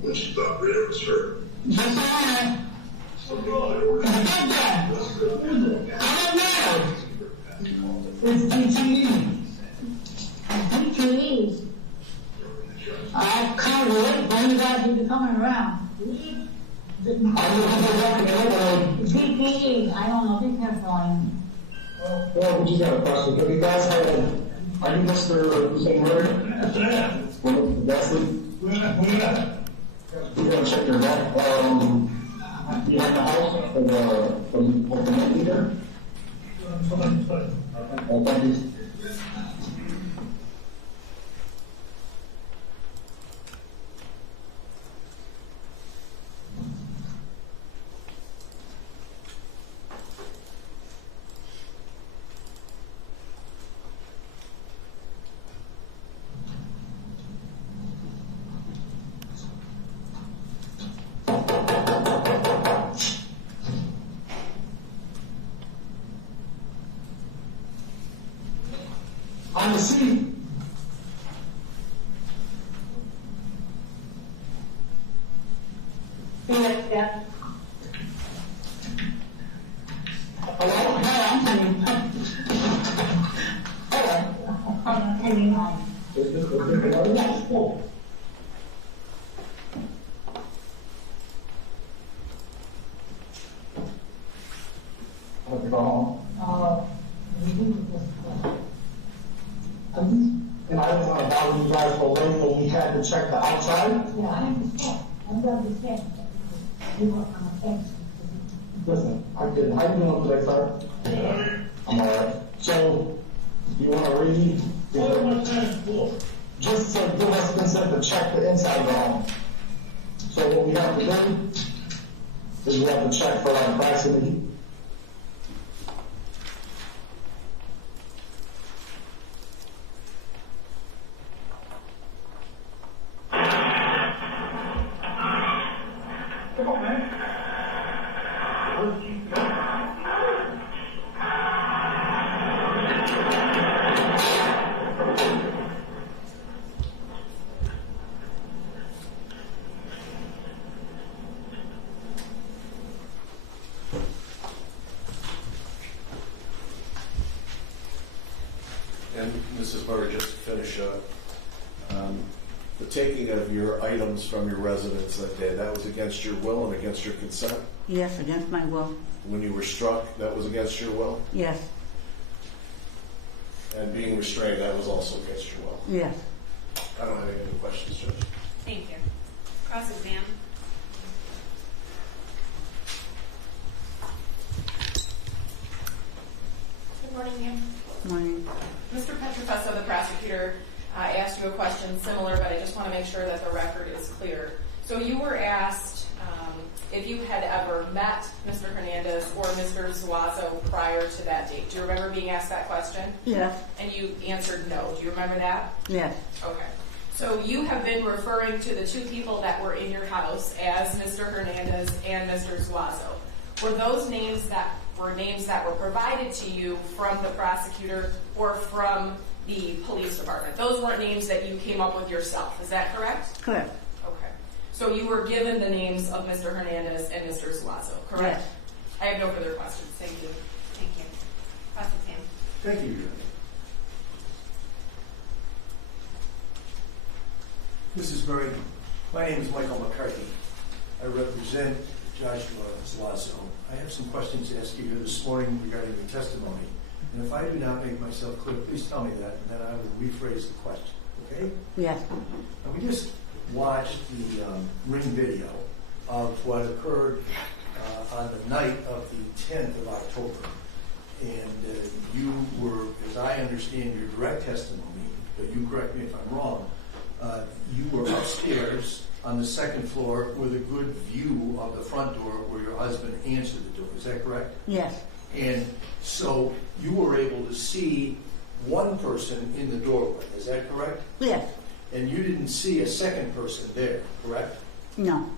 When she thought it was her. It's DTE. DTE. I can't wait when you guys will be coming around. DTE. I don't know. Be careful on. Well, we just got a question. Have you guys had are you Mr. Hussein Murray? Yeah. Well, that's it. We're gonna check your back. You have the house for the night leader? Thank you. On the scene. Yeah. Hello? I'm coming. I'm coming home. Yes, cool. I have to go home. And I don't want to bother you guys for waiting, but we had to check the outside. Yeah, I understand. I understand. You are on a fence. Listen, I did. How you doing today, sir? I'm alright. So, you want to read? Just to give us consent to check the inside of the home. So what we have to do is we have to check for like cracks in the heat. Come on, man. And Mrs. Murray, just to finish up, the taking of your items from your residence that day, that was against your will and against your consent? Yes, against my will. When you were struck, that was against your will? Yes, And being restrained, that was also against your will? yes. I don't have any other questions, Judge. Thank you. Cross-exam. Good morning, ma'am. Morning. Mr. Petrofessa, the prosecutor, I asked you a question similar, but I just want to make sure that the record is clear. So you were asked if you had ever met Mr. Hernandez or Mr. Zuazo prior to that date. Do you remember being asked that question? Yes. And you answered no. Do you remember that? Yes. Okay. So you have been referring to the two people that were in your house as Mr. Hernandez and Mr. Zuazo. Were those names that were provided to you from the prosecutor or from the police department? Those weren't names that you came up with yourself. Is that correct? Correct. Okay. So you were given the names of Mr. Hernandez and Mr. Zuazo, correct? Yes. I have no further questions. Thank you. Thank you. Cross-exam. Thank you, Your Honor. Mrs. Murray, my name is Michael McCarthy. I represent Joshua Zuazo. I have some questions to ask you here this morning regarding your testimony. And if I do not make myself clear, please tell me that, and then I will rephrase the question, okay? Yes. And we just watched the ring video of what occurred on the night of the 10th of October. And you were, as I understand your direct testimony, but you correct me if I'm wrong, you were upstairs on the second floor with a good view of the front door where your husband answered the door. Is that correct? Yes. And so you were able to see one person in the doorway. Is that correct? Yes. And you didn't see a second person there, correct? No.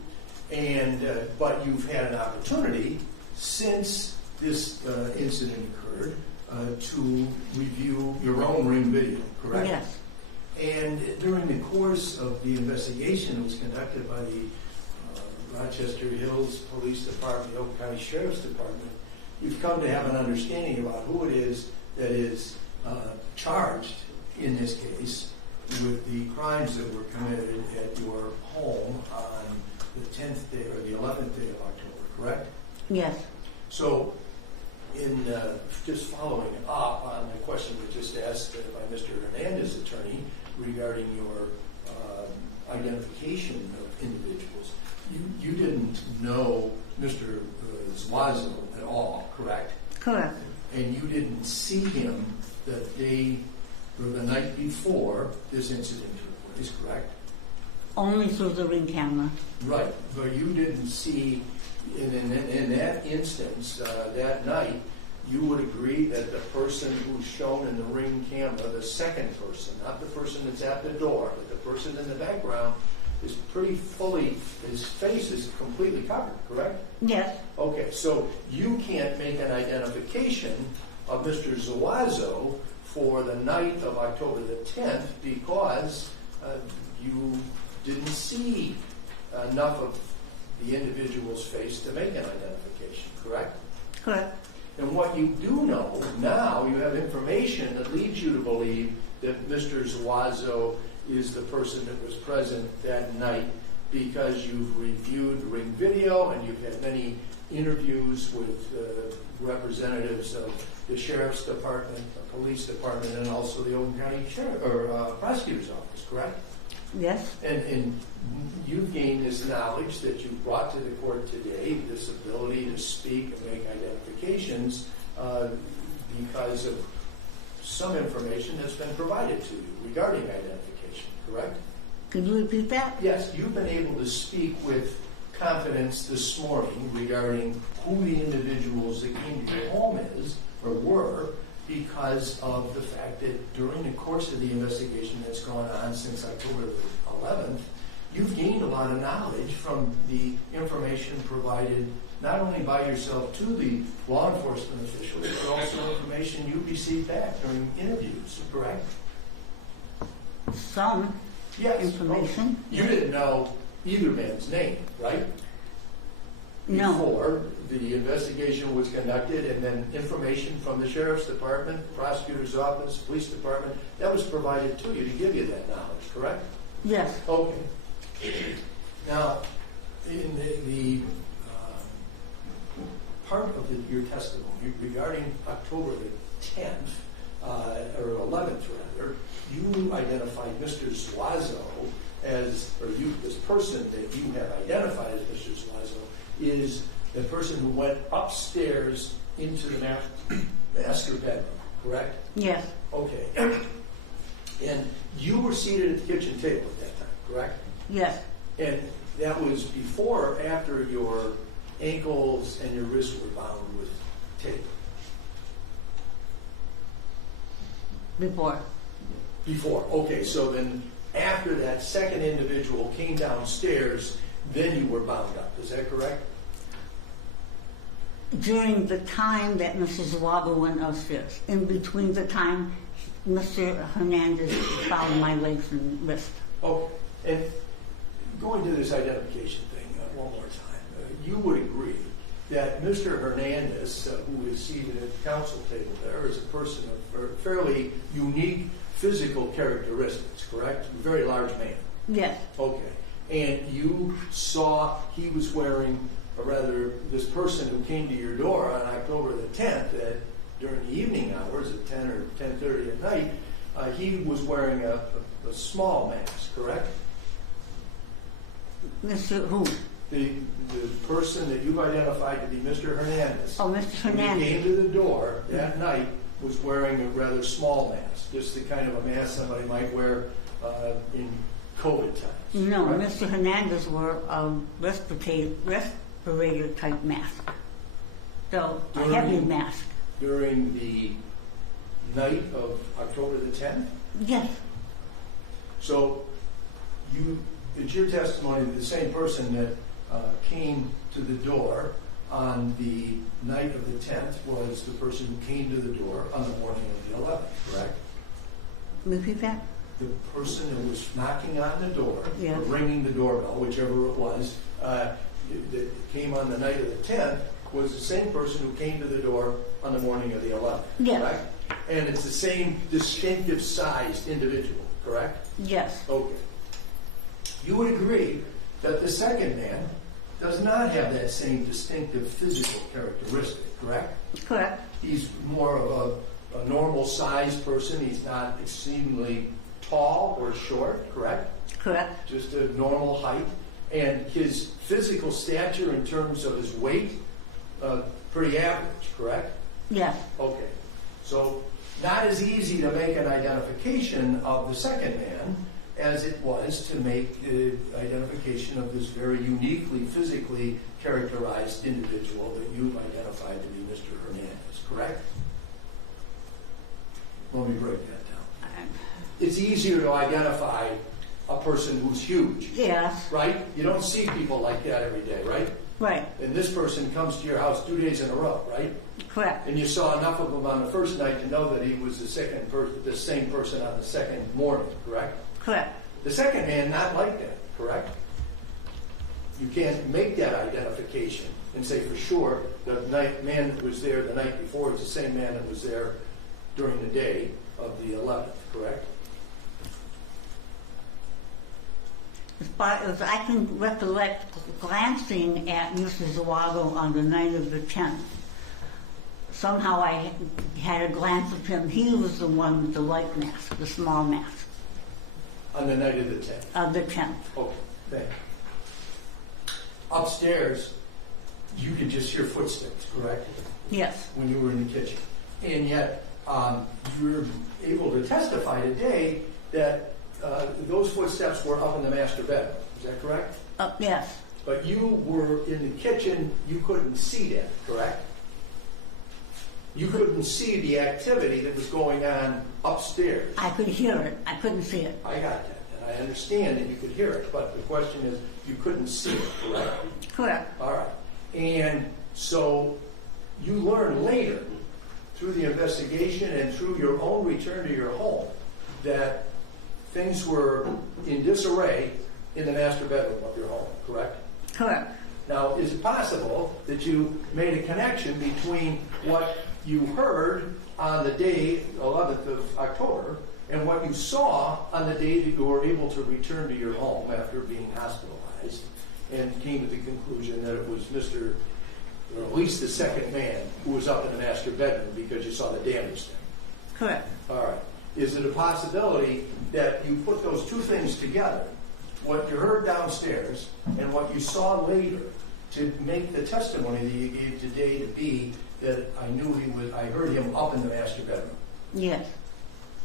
And but you've had an opportunity since this incident occurred to review your own ring video, correct? Yes. And during the course of the investigation that was conducted by the Rochester Hills Police Department, the Oakland County Sheriff's Department, you've come to have an understanding about who it is that is charged in this case with the crimes that were committed at your home on the 10th day or the 11th day of October, correct? Yes. So, in just following up on the question we just asked by Mr. Hernandez's attorney regarding your identification of individuals, you didn't know Mr. Zuazo at all, correct? Correct. And you didn't see him the day or the night before this incident took place, correct? Only through the ring camera. Right, but you didn't see, in that instance, that night, you would agree that the person who's shown in the ring camera, the second person, not the person that's at the door, but the person in the background, is pretty fully, his face is completely covered, correct? Yes. Okay, so you can't make an identification of Mr. Zuazo for the night of October the 10th because you didn't see enough of the individual's face to make an identification, correct? Correct. And what you do know, now you have information that leads you to believe that Mr. Zuazo is the person that was present that night because you've reviewed ring video and you've had many interviews with representatives of the Sheriff's Department, the Police Department, and also the Oakland County Prosecutor's Office, correct? Yes. And you've gained this knowledge that you brought to the court today, this ability to speak and make identifications because of some information that's been provided to you regarding identification, correct? Could you repeat that? Yes, you've been able to speak with confidence this morning regarding who the individuals that came to your home is or were because of the fact that during the course of the investigation that's gone on since October 11th, you've gained a lot of knowledge from the information provided not only by yourself to the law enforcement officials, but also information you received back during interviews, correct? Some information. You didn't know either man's name, right? No. Before the investigation was conducted, and then information from the Sheriff's Department, Prosecutor's Office, Police Department, that was provided to you to give you that knowledge, correct? Yes. Okay. Now, in the part of your testimony regarding October the 10th, or 11th rather, you identified Mr. Zuazo as, or you, this person that you have identified as Mr. Zuazo is the person who went upstairs into the master bedroom, correct? Yes. Okay. And you were seated at the kitchen table at that time, correct? Yes, And that was before or after your ankles and your wrists were bound with tape? before. Before. Okay, so then after that second individual came downstairs, then you were bound up. Is that correct? During the time that Mr. Zuazo went upstairs, in between the time Mr. Hernandez bound my legs and wrists. Okay. And going to this identification thing one more time, you would agree that Mr. Hernandez, who is seated at the counsel table there, is a person of fairly unique physical characteristics, correct? A very large man. Yes, Okay. And you saw he was wearing, or rather, this person who came to your door on October the 10th, during the evening hours at 10 or 10:30 at night, he was wearing a small mask, correct? Mr. Who? The person that you've identified to be Mr. Hernandez. Oh, Mr. Hernandez. When he came to the door that night, was wearing a rather small mask, just the kind of a mask somebody might wear in COVID times. No, correct? Mr. Hernandez wore a respirator type mask. So, a heavy mask. During the night of October the 10th? Yes, So, it's your testimony that the same person that came to the door on the night of the 10th was the person who came to the door on the morning of the 11th, correct? repeat that? The person who was knocking on the door, Yeah. or ringing the doorbell, whichever it was, that came on the night of the 10th, was the same person who came to the door on the morning of the 11th, Yes. correct? And it's the same distinctive sized individual, correct? Yes, Okay. You would agree that the second man does not have that same distinctive physical characteristic, correct? correct. He's more of a normal sized person. He's not extremely tall or short, correct? Correct. Just a normal height. And his physical stature in terms of his weight, pretty average, correct? Yes, Okay. So not as easy to make an identification of the second man as it was to make the identification of this very uniquely physically characterized individual that you've identified to be Mr. Hernandez, correct? Let me break that down. It's easier to identify a person who's huge, yes, right? You don't see people like that every day, right? right, And this person comes to your house 2 days in a row, right? correct. And you saw enough of him on the first night to know that he was the same person on the second morning, correct? Correct. The second man, not like that, correct? You can't make that identification and say for sure the man that was there the night before is the same man that was there during the day of the 11th, correct? As far as I can recollect glancing at Mr. Zuazo on the night of the 10th, somehow I had a glance of him. He was the one with the white mask, the small mask, On the night of the 10th. of the 10th. Okay, thank you. Upstairs, you could just hear footsteps, correct? Yes, When you were in the kitchen. And yet, you're able to testify today that those footsteps were up in the master bedroom. Is that correct? yes, But you were in the kitchen, you couldn't see that, correct? You couldn't see the activity that was going on upstairs. I could hear it. I couldn't see it. I got that, and I understand that you could hear it, but the question is, you couldn't see it, correct? Correct. All right. And so you learned later, through the investigation and through your own return to your home, that things were in disarray in the master bedroom of your home, correct? Correct. Now, is it possible that you made a connection between what you heard on the day, 11th of October, and what you saw on the day that you were able to return to your home after being hospitalized, and came to the conclusion that it was Mr., or at least the second man, who was up in the master bedroom because you saw the damage there? Correct. All right. Is it a possibility that you put those two things together, what you heard downstairs and what you saw later, to make the testimony that you gave today to be that I heard him up in the master bedroom? Yes.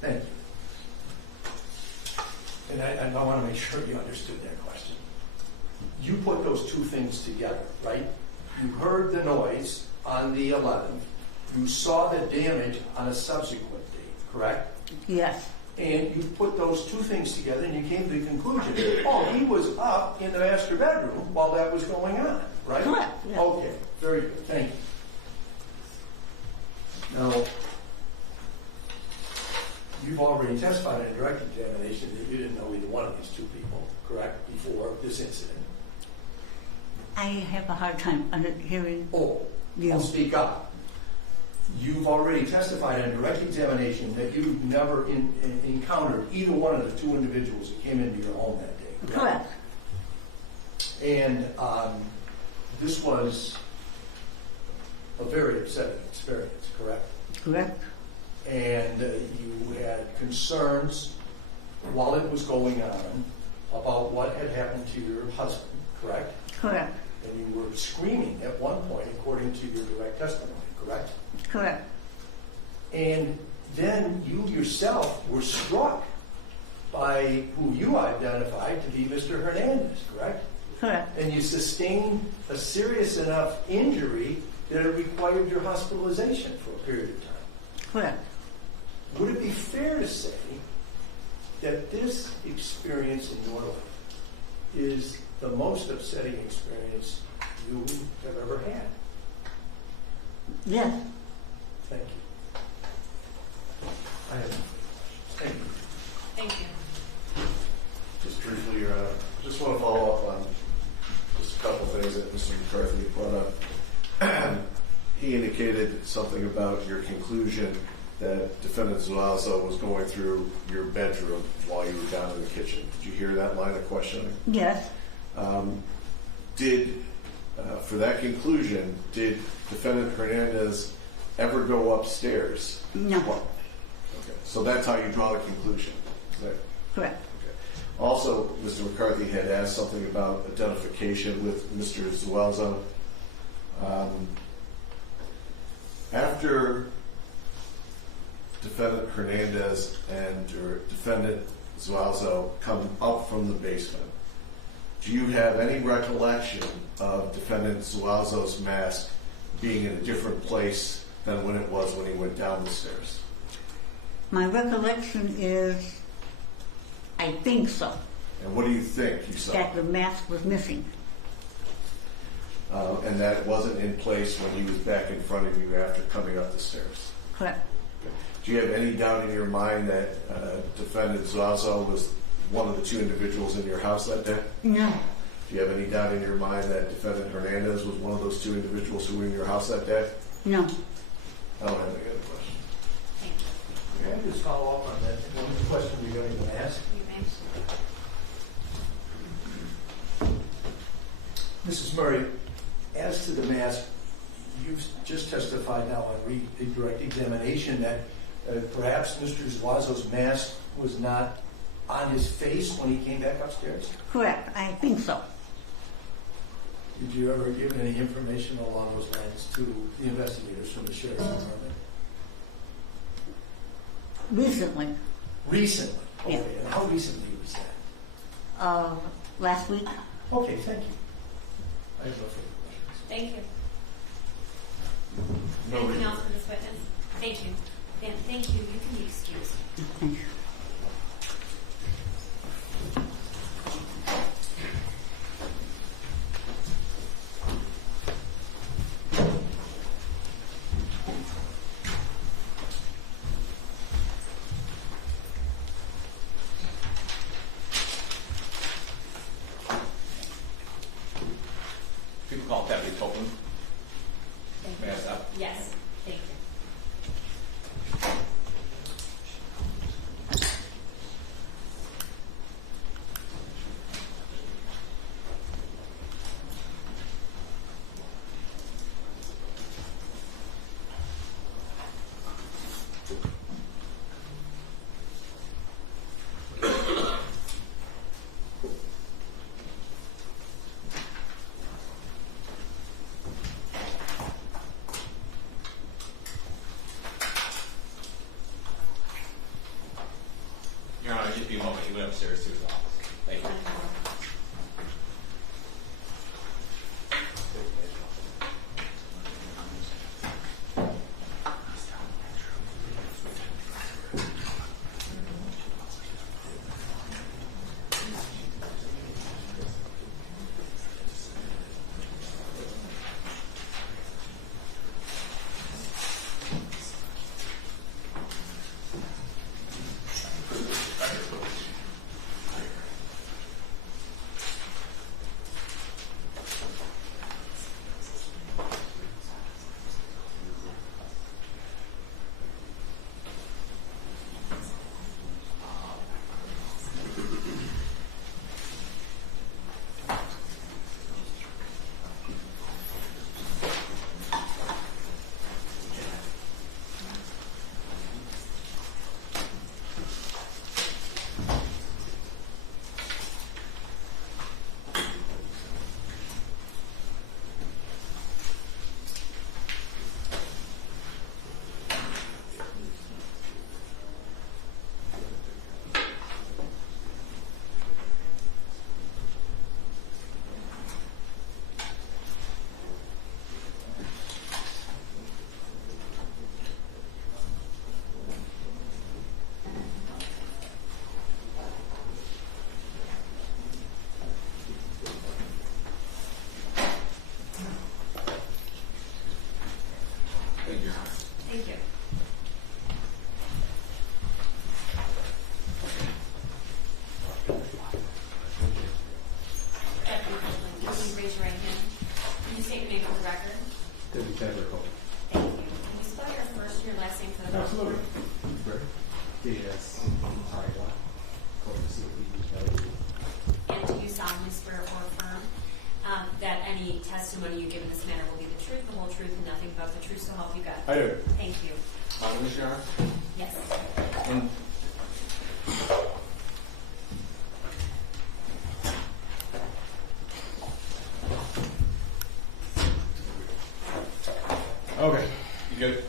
Thank you. and I want to make sure you understood that question. You put those two things together, right? You heard the noise on the 11th. You saw the damage on a subsequent date, correct? Yes. And you put those two things together and you came to the conclusion, oh, he was up in the master bedroom while that was going on, right? Correct. Yes. Okay, very good. Thank you. Now, you've already testified in a direct examination that you didn't know either one of these two people, correct, before this incident. I have a hard time hearing Oh, you. I'll speak up. You've already testified in a direct examination that you've never encountered either one of the two individuals that came into your home that day. Correct. And this was a very upsetting experience, correct? Correct. And you had concerns while it was going on about what had happened to your husband, correct? Correct. And you were screaming at one point, according to your direct testimony, correct? Correct. And then you yourself were struck by who you identified to be Mr. Hernandez, correct? Correct. And you sustained a serious enough injury that it required your hospitalization for a period of time. Correct. Would it be fair to say that this experience in your life is the most upsetting experience you have ever had? Yes. Thank you. I have no further questions. Thank you. Thank you. Just briefly, just want to follow up on just a couple things that Mr. McCarthy brought up. He indicated something about your conclusion that Defendant Zuazo was going through your bedroom while you were down in the kitchen. Did you hear that line of questioning? Yes. For that conclusion, did Defendant Hernandez ever go upstairs? No. Okay. So that's how you draw the conclusion. Is that Correct. okay? Also, Mr. McCarthy had asked something about identification with Mr. Zuazo. After Defendant Hernandez and Defendant Zuazo come up from the basement, do you have any recollection of Defendant Zuazo's mask being in a different place than when it was when he went down the stairs? My recollection is, I think so, And what do you think you saw? that the mask was missing. And that it wasn't in place when he was back in front of you after coming up the stairs? Correct. Do you have any doubt in your mind that Defendant Zuazo was one of the two individuals in your house that day? No. Do you have any doubt in your mind that Defendant Hernandez was one of those two individuals who were in your house that day? No. I don't have any other questions. Can I just follow up on that? One question you're going to ask? Mrs. Murray, as to the mask, you've just testified now on direct examination that perhaps Mr. Zuazo's mask was not on his face when he came back upstairs? Correct. I think so. Did you ever give any information along those lines to the investigators from the Sheriff's Department? Recently. Recently? Yeah. Okay, and how recently was that? Last week. Okay, thank you. I have no further questions. Thank you. No Anything reason. else for this witness? Thank you. Dan, thank you. You can be excused. Thank you. People call it Deputy Copeland. Thank May I stop? Yes. Thank you. Your Honor, just be a moment. He went upstairs to his Absolutely. Yes. And do you solemnly swear or affirm that any testimony you give in this matter will be the truth, the whole truth, and nothing but the truth, so help you God? I do. Thank you. Commissioner? Yes. Okay. You good?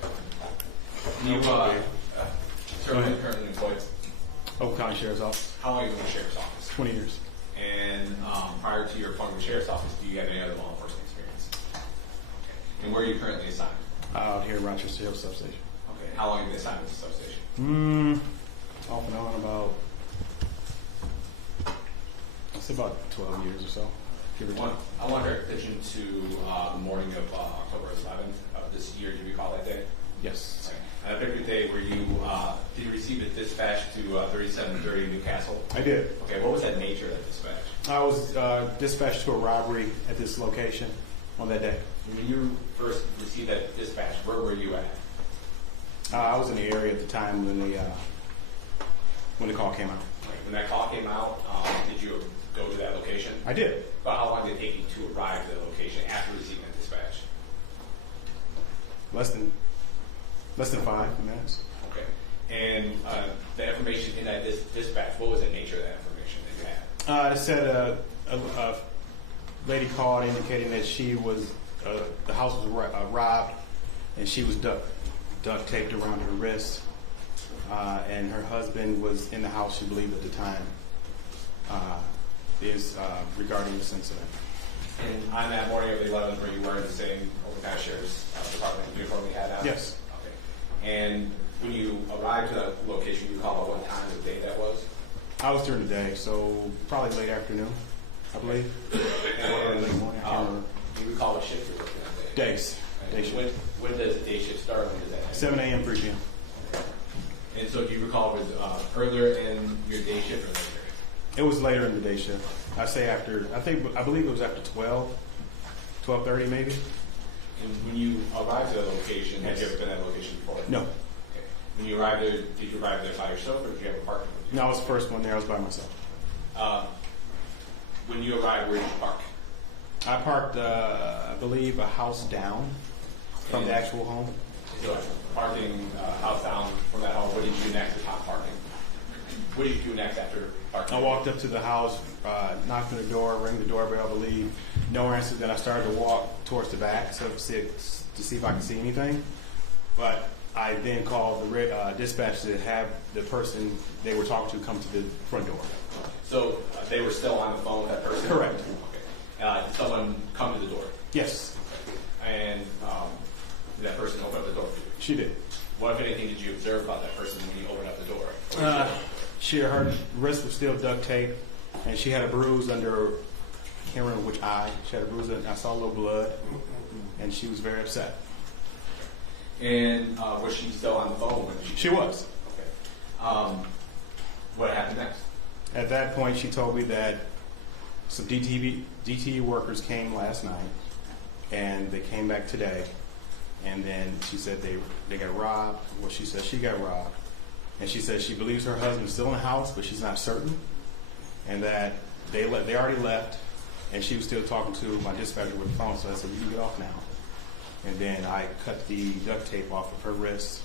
You, currently employed. Oakland County Sheriff's Office, How long have you been in the Sheriff's Office? 20 years. And prior to your appointment with the Sheriff's Office, do you have any other law enforcement experience? And where are you currently assigned? Out here at Rochester Hills substation. Okay. How long have you been assigned to the substation? Off and on about, I'd say about 12 years or so, give or take. I want to draw attention to the morning of October 11th of this year. Do you recall that day? Yes. Okay. On a particular day where did you receive a dispatch to 3730 Newcastle? I did. Okay, what was that nature of that dispatch? I was dispatched to a robbery at this location on that day. When you first received that dispatch, where were you at? I was in the area at the time when the call came out. Right. When that call came out, did you go to that location? I did. But how long did it take you to arrive to the location after receiving that dispatch? Less than 5 minutes. Okay. And the information in that dispatch, what was the nature of that information that you had? It said a lady called indicating that she was the house was robbed, and she was duct taped around her wrist, and her husband was in the house, she believed at the time. Regarding this incident. And on that morning of the 11th, were you wearing the same Oakland County Sheriff's Department uniform we had on? Yes. Okay. And when you arrived to that location, you recall what time of the day that was? I was during the day, so probably late afternoon, I believe. And late morning, I can't remember. do you recall what shift you were working that day? Days. Day shift. When does the day shift start? When does that end? 7 a.m., 3 p.m. And so do you recall it was earlier in your day shift or later? It was later in the day shift. I say after, I believe it was after 12:30 maybe. And when you arrived at the location, Yes. had you ever been at that location before? No. Okay. When you arrived there, did you arrive there by yourself or did you have a partner with you? No, I was the first one there. I was by myself. When you arrived, where did you park? I parked, I believe, a house down from the actual home. So parking house down from that home, what did you do next upon parking? What did you do next after parking? I walked up to the house, knocked on the door, rang the doorbell, I believe. No answer. Then I started to walk towards the back to see if I could see anything. But I then called the dispatch to have the person they were talking to come to the front door. So they were still on the phone with that person? Correct. Okay. Did someone come to the door? Yes. And did that person open up the door for you? She did. What, if anything, did you observe about that person when you opened up the door? Her wrist was still duct taped, and she had a bruise under, I can't remember which eye. She had a bruise, and I saw a little blood, and she was very upset. And was she still on the phone when She was. Okay. What happened next? At that point, she told me that some DTE workers came last night, and they came back today, and then she said they got robbed. Well, she said she got robbed. And she said she believes her husband's still in the house, but she's not certain, and that they already left, and she was still talking to my dispatcher with the phone, so I said, you can get off now. And then I cut the duct tape off of her wrist,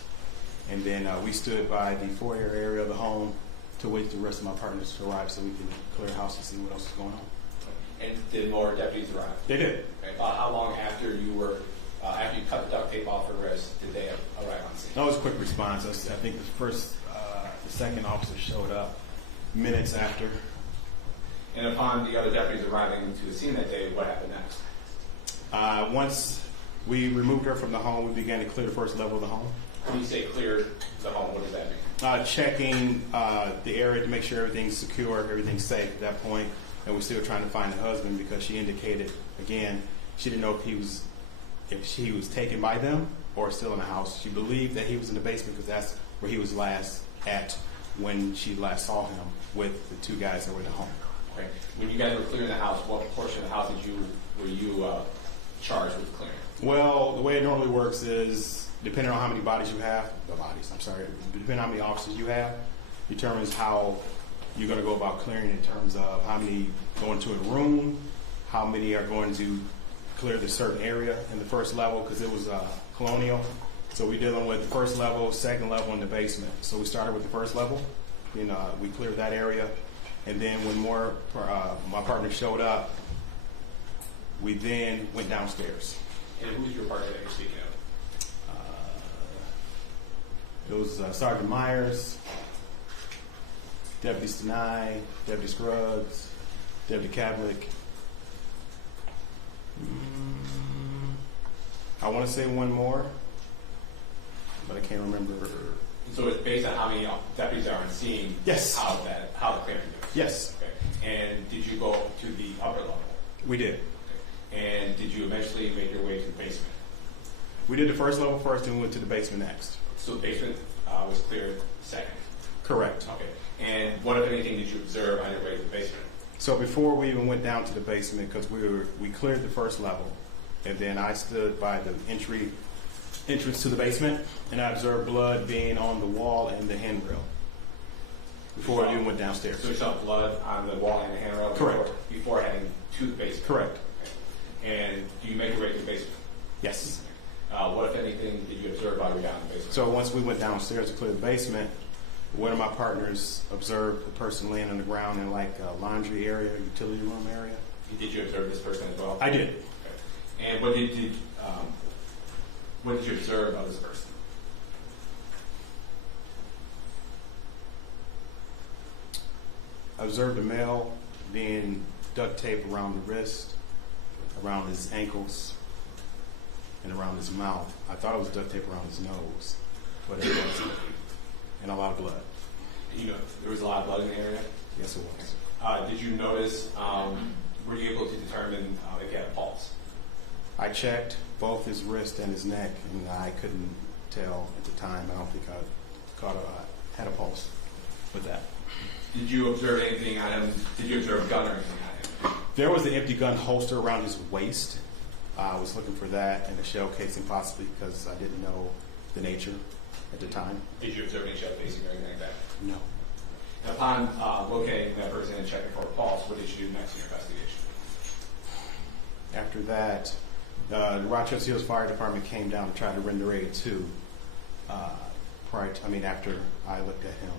and then we stood by the foyer area of the home to wait for the rest of my partners to arrive so we can clear the house and see what else is going on. And did more deputies arrive? They did. Okay. How long after you cut the duct tape off her wrist, did they arrive on scene? That was a quick response. I think the second officer showed up minutes after. And upon the other deputies arriving to the scene that day, what happened next? Once we removed her from the home, we began to clear the first level of the home. When you say clear the home, what does that mean? Checking the area to make sure everything's secure, everything's safe at that point. And we're still trying to find the husband because she indicated, again, she didn't know if she was taken by them or still in the house. She believed that he was in the basement because that's where he was last at when she last saw him with the two guys that were in the home. Okay. When you guys were clearing the house, what portion of the house were you charged with clearing? Well, the way it normally works is, depending on how many bodies you have, depending on how many officers you have, determines how you're going to go about clearing in terms of how many go into a room, how many are going to clear the certain area in the first level, because it was colonial. So we're dealing with the first level, second level, and the basement. So we started with the first level. We cleared that area. And then when my partner showed up, we then went downstairs. And who's your partner that you're speaking of? It was Sergeant Myers, Deputy Stenai, Deputy Scruggs, Deputy Kavlik. I want to say one more, but I can't remember. So it's based on how many deputies are on scene? Yes. How the clearing goes? Yes. Okay. And did you go to the upper level? We did. Okay. And did you eventually make your way to the basement? We did the first level first, and we went to the basement next. So the basement was cleared second? Correct. Okay. And what, if anything, did you observe on your way to the basement? So before we even went down to the basement, because we cleared the first level, and then I stood by the entrance to the basement, and I observed blood being on the wall and the handrail before I even went downstairs. So you saw blood on the wall and the handrail? Correct. Before heading to the basement? Correct. Okay. And do you make your way to the basement? Yes. What, if anything, did you observe while you were down in the basement? So once we went downstairs to clear the basement, one of my partners observed a person laying on the ground in like a laundry area, utility room area. Did you observe this person as well? I did. Okay. And what did you observe of this person? I observed a male being duct taped around the wrist, around his ankles, and around his mouth. I thought it was duct tape around his nose, but it wasn't. And a lot of blood. There was a lot of blood in the area? Yes, it was. Did you notice, were you able to determine if he had a pulse? I checked both his wrist and his neck, and I couldn't tell at the time. I don't think I had a pulse with that. Did you observe anything on him? Did you observe a gun or anything on him? There was an empty gun holster around his waist. I was looking for that and a shell casing possibly because I didn't know the nature at the time. Did you observe any shell casing or anything like that? No. And upon locating that person and checking for a pulse, what did you do next in your investigation? After that, the Rochester Hills Fire Department came down to try to render aid to, after I looked at him.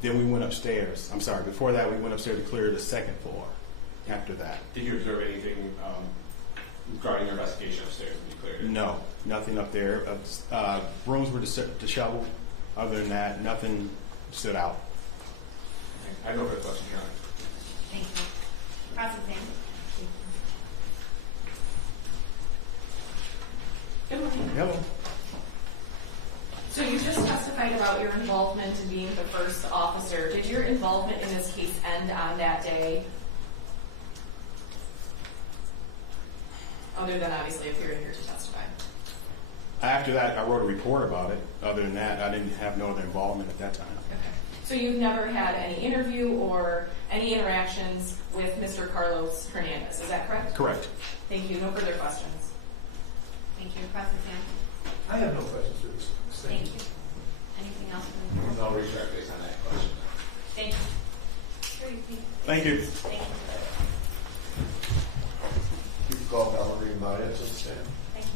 Then we went upstairs. I'm sorry, before that we went upstairs to clear the second floor after that. Did you observe anything regarding your investigation upstairs when you cleared it? No, nothing up there. Rooms were disheveled. Other than that, nothing stood out. Okay. I have no further questions, Your Honor. Thank you. Cross-examine. Good morning. Hello. So you just testified about your involvement in being the first officer. Did your involvement in this case end on that day? Other than obviously appearing here to testify. After that, I wrote a report about it. Other than that, I didn't have no other involvement at that time. Okay. So you've never had any interview or any interactions with Mr. Carlos Hernandez, is that correct? Correct. Thank you. No further questions. Thank you. Cross-examine. I have no questions for this. Thank you. Anything else from the No retract based on that question. Thank you. Thank you. Thank you. You can call Valerie Maya to stand. Thank you.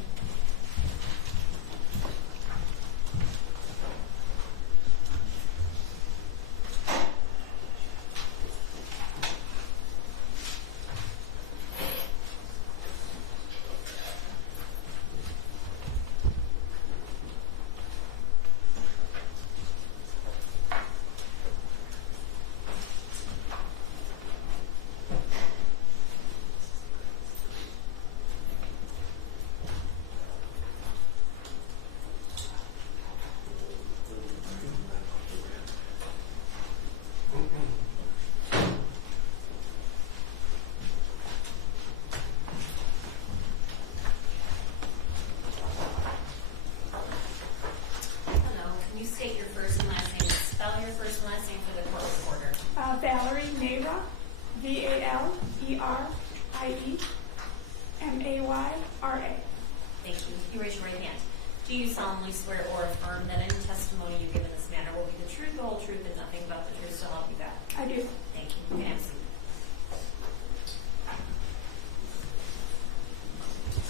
Do you solemnly swear or affirm that any testimony you give in this matter will be the truth, the whole truth, and nothing but the truth, so help you God? I do. Thank you. You can have a seat.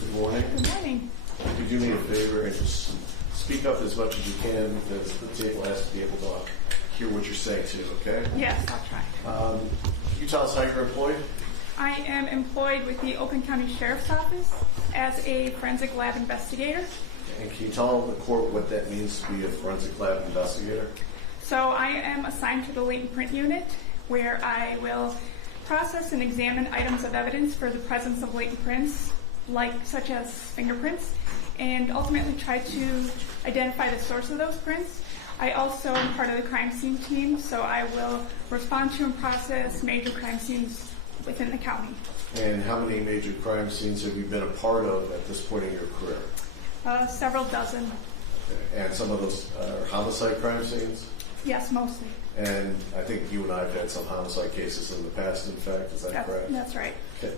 Good morning. Good morning. Could you do me a favor and just speak up as much as you can, because the table has to be able to hear what you're saying too, okay? Yes, I'll try. Can you tell us how you're employed? I am employed with the Oakland County Sheriff's Office as a forensic lab investigator. And can you tell the court what that means to be a forensic lab investigator? So I am assigned to the latent print unit, where I will process and examine items of evidence for the presence of latent prints, such as fingerprints, and ultimately try to identify the source of those prints. I also am part of the crime scene team, so I will respond to and process major crime scenes within the county. And how many major crime scenes have you been a part of at this point in your career? Several dozen. Okay. And some of those are homicide crime scenes? Yes, mostly. And I think you and I have had some homicide cases in the past, in fact, is that correct? That's right. Okay.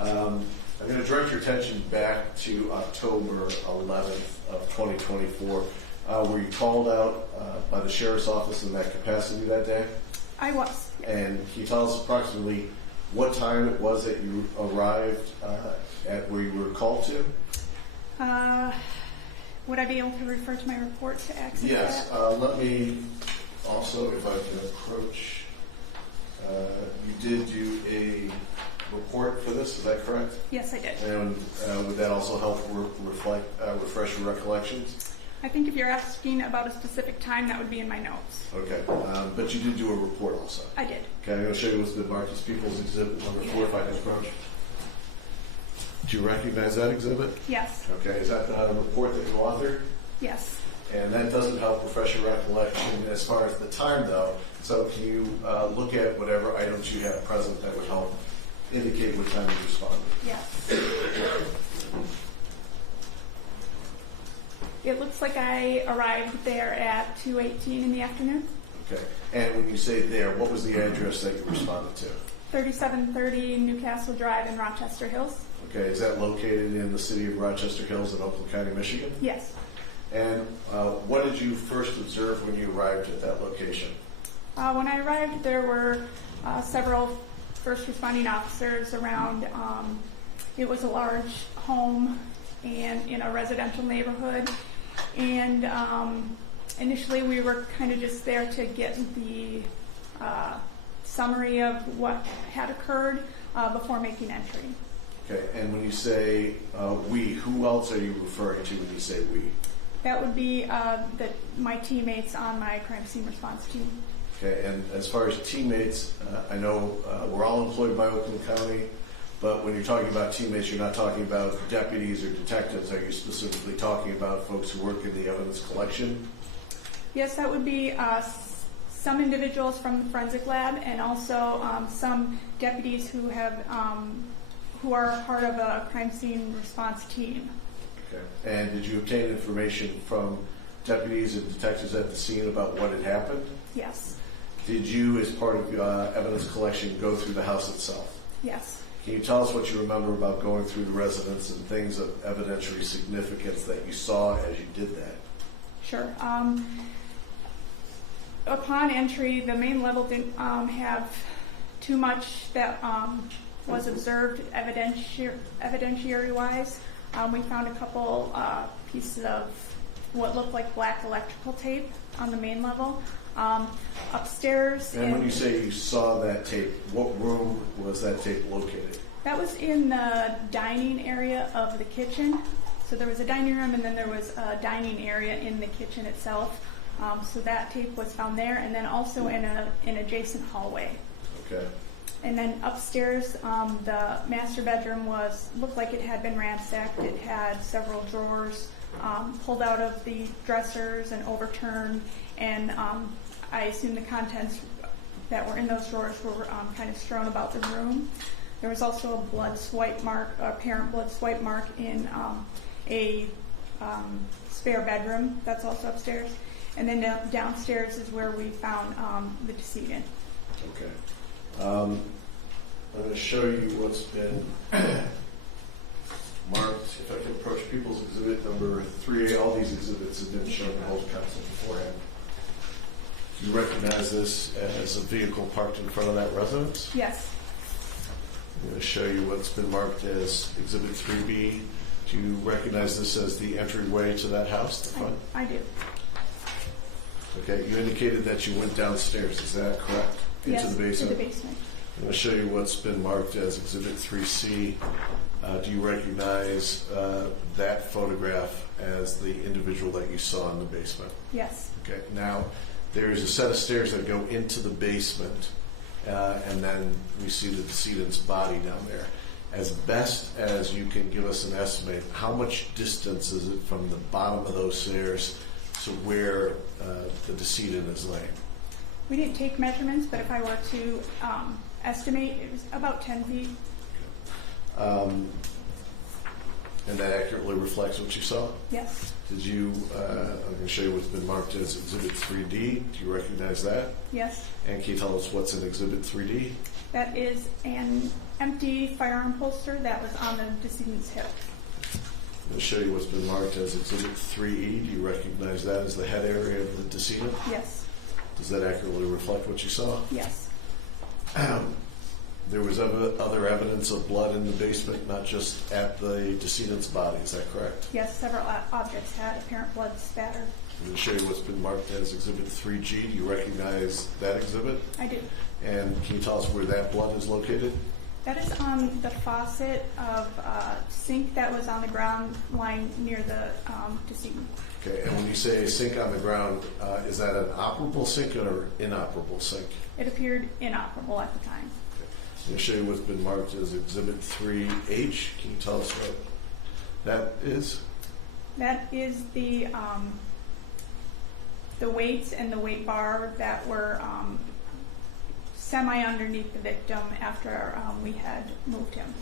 I'm going to direct your attention back to October 11th of 2024. Were you called out by the Sheriff's Office in that capacity that day? I was. And can you tell us approximately what time it was that you arrived at where you were called to? Would I be able to refer to my report to access Yes. that? Let me also, if I can approach, you did do a report for this, is that correct? Yes, I did. And would that also help refresh your recollections? I think if you're asking about a specific time, that would be in my notes. Okay, but you did do a report also? I did. Okay, I'm going to show you what's the Marcus Peoples Exhibit number 4, if I can approach. Do you recognize that exhibit? Yes. Okay, is that the report that you authored? Yes. And that doesn't help refresh your recollection as far as the time, though. So can you look at whatever items you have present that would help indicate what time you responded? Yes. It looks like I arrived there at 2:18 in the afternoon. Okay. And when you say there, what was the address that you responded to? 3730 Newcastle Drive in Rochester Hills. Okay. Is that located in the city of Rochester Hills in Oakland County, Michigan? Yes. And what did you first observe when you arrived at that location? When I arrived, there were several first responding officers around. It was a large home and in a residential neighborhood. And initially we were kind of just there to get the summary of what had occurred before making entry. Okay, and when you say we, who else are you referring to when you say we? That would be my teammates on my crime scene response team. Okay, and as far as teammates, I know we're all employed by Oakland County, but when you're talking about teammates, you're not talking about deputies or detectives. Are you specifically talking about folks who work in the evidence collection? Yes, that would be some individuals from the forensic lab and also some deputies who have who are part of a crime scene response team. Okay, and did you obtain information from deputies and detectives at the scene about what had happened? Yes. Did you, as part of evidence collection, go through the house itself? Yes. Can you tell us what you remember about going through the residence and things of evidentiary significance that you saw as you did that? Sure. Upon entry, the main level didn't have too much that was observed evidentiary-wise. We found a couple pieces of what looked like black electrical tape on the main level. Upstairs. And when you say you saw that tape, what room was that tape located? That was in the dining area of the kitchen. So there was a dining room and then there was a dining area in the kitchen itself. So that tape was found there, and then also in an adjacent hallway. Okay. And then upstairs, the master bedroom looked like it had been ransacked. It had several drawers pulled out of the dressers and overturned, and I assume the contents that were in those drawers were kind of strewn about the room. There was also a blood swipe mark, a apparent blood swipe mark in a spare bedroom that's also upstairs. And then downstairs is where we found the decedent. Okay. I'm going to show you what's been marked. If I can approach People's Exhibit number 3A, all these exhibits have been shown to hold counsel beforehand. Do you recognize this as a vehicle parked in front of that residence? Yes. I'm going to show you what's been marked as Exhibit 3B. Do you recognize this as the entryway to that house, the front? I do. Okay, you indicated that you went downstairs, is that correct? Yes, Into the basement? to the basement. I'm going to show you what's been marked as Exhibit 3C. Do you recognize that photograph as the individual that you saw in the basement? Yes. Okay, now there's a set of stairs that go into the basement, and then we see the decedent's body down there. As best as you can give us an estimate, how much distance is it from the bottom of those stairs to where the decedent is laying? We didn't take measurements, but if I were to estimate, it was about 10 feet. And that accurately reflects what you saw? Yes. Did you, I'm going to show you what's been marked as Exhibit 3D. Do you recognize that? Yes. And can you tell us what's in Exhibit 3D? That is an empty firearm holster that was on the decedent's hip. I'm going to show you what's been marked as Exhibit 3E. Do you recognize that as the head area of the decedent? Yes. Does that accurately reflect what you saw? Yes. There was other evidence of blood in the basement, not just at the decedent's body. Is that correct? Yes, several objects had apparent blood spatter. I'm going to show you what's been marked as Exhibit 3G. Do you recognize that exhibit? I do. And can you tell us where that blood is located? That is on the faucet of a sink that was on the ground lying near the decedent. Okay, and when you say a sink on the ground, is that an operable sink or inoperable sink? It appeared inoperable at the time. I'm going to show you what's been marked as Exhibit 3H. Can you tell us what that is? That is the weights and the weight bar that were semi underneath the victim after we had moved him.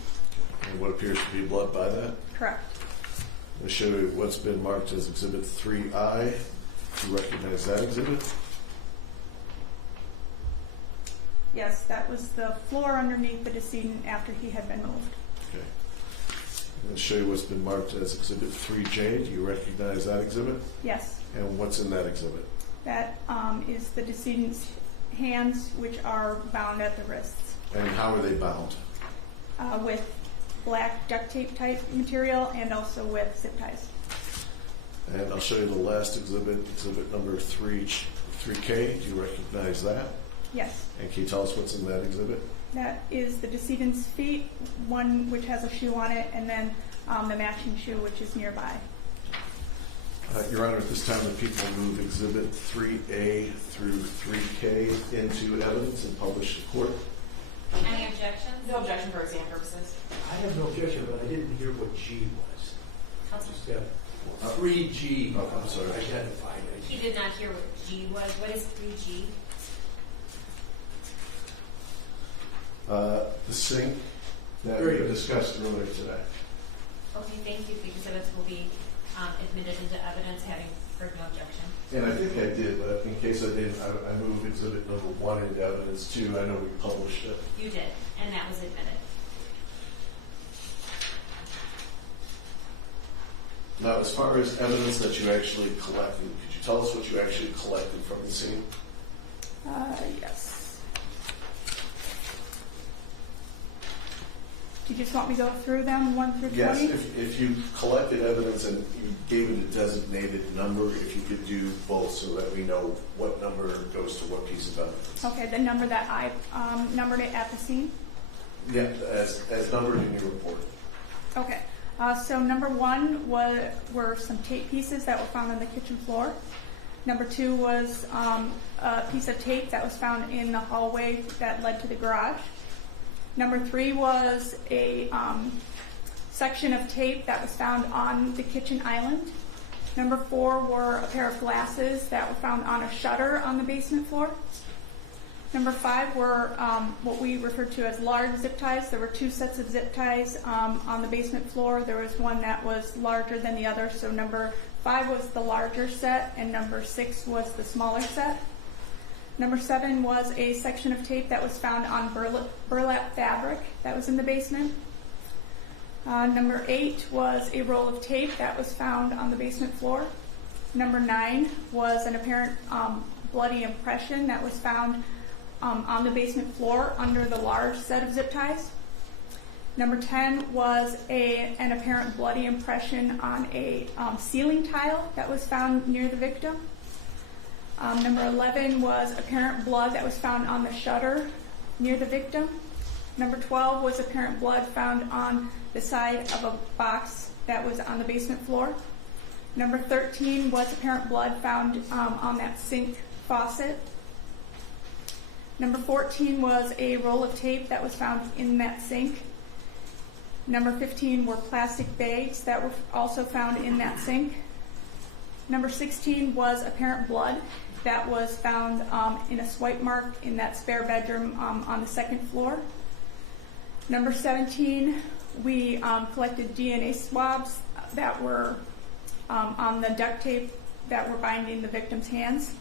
And what appears to be blood by that? Correct. I'm going to show you what's been marked as Exhibit 3I. Do you recognize that exhibit? Yes, that was the floor underneath the decedent after he had been moved. Okay. I'm going to show you what's been marked as Exhibit 3J. Do you recognize that exhibit? Yes. And what's in that exhibit? That is the decedent's hands, which are bound at the wrists. And how are they bound? With black duct tape type material and also with zip ties. And I'll show you the last exhibit, exhibit number 3K. Do you recognize that? Yes. And can you tell us what's in that exhibit? That is the decedent's feet, one which has a shoe on it, and then the matching shoe which is nearby. Your Honor, at this time the people move Exhibit 3A through 3K into evidence and publish to court. Any objections? No objection for exam purposes. I have no objection, but I didn't hear what G was. Counsel. Just that 3G. Oh, I'm sorry. Identified. He did not hear what G was. What is 3G? The sink that we discussed earlier today. Okay, thank you. The exhibits will be admitted into evidence, having heard no objection. And I think I did, but in case I didn't, I moved exhibit number 1 into evidence too. I know we published it. You did, and that was admitted. Now, as far as evidence that you actually collected, could you tell us what you actually collected from the scene? Yes. Do you just want me to go through them 1 through 20? Yes, if you collected evidence and you gave it a designated number, if you could do both so that we know what number goes to what piece of evidence. Okay, the number that I numbered it at the scene? Yeah, as numbered in your report. Okay. So number 1 were some tape pieces that were found on the kitchen floor. Number 2 was a piece of tape that was found in the hallway that led to the garage. Number 3 was a section of tape that was found on the kitchen island. Number 4 were a pair of glasses that were found on a shutter on the basement floor. Number 5 were what we referred to as large zip ties. There were 2 sets of zip ties on the basement floor. There was one that was larger than the other, so number 5 was the larger set and number 6 was the smaller set. Number 7 was a section of tape that was found on burlap fabric that was in the basement. Number 8 was a roll of tape that was found on the basement floor. Number 9 was an apparent bloody impression that was found on the basement floor under the large set of zip ties. Number 10 was an apparent bloody impression on a ceiling tile that was found near the victim. Number 11 was apparent blood that was found on the shutter near the victim. Number 12 was apparent blood found on the side of a box that was on the basement floor. Number 13 was apparent blood found on that sink faucet. Number 14 was a roll of tape that was found in that sink. Number 15 were plastic bags that were also found in that sink. Number 16 was apparent blood that was found in a swipe mark in that spare bedroom on the second floor. Number 17, we collected DNA swabs that were on the duct tape that were binding the victim's hands.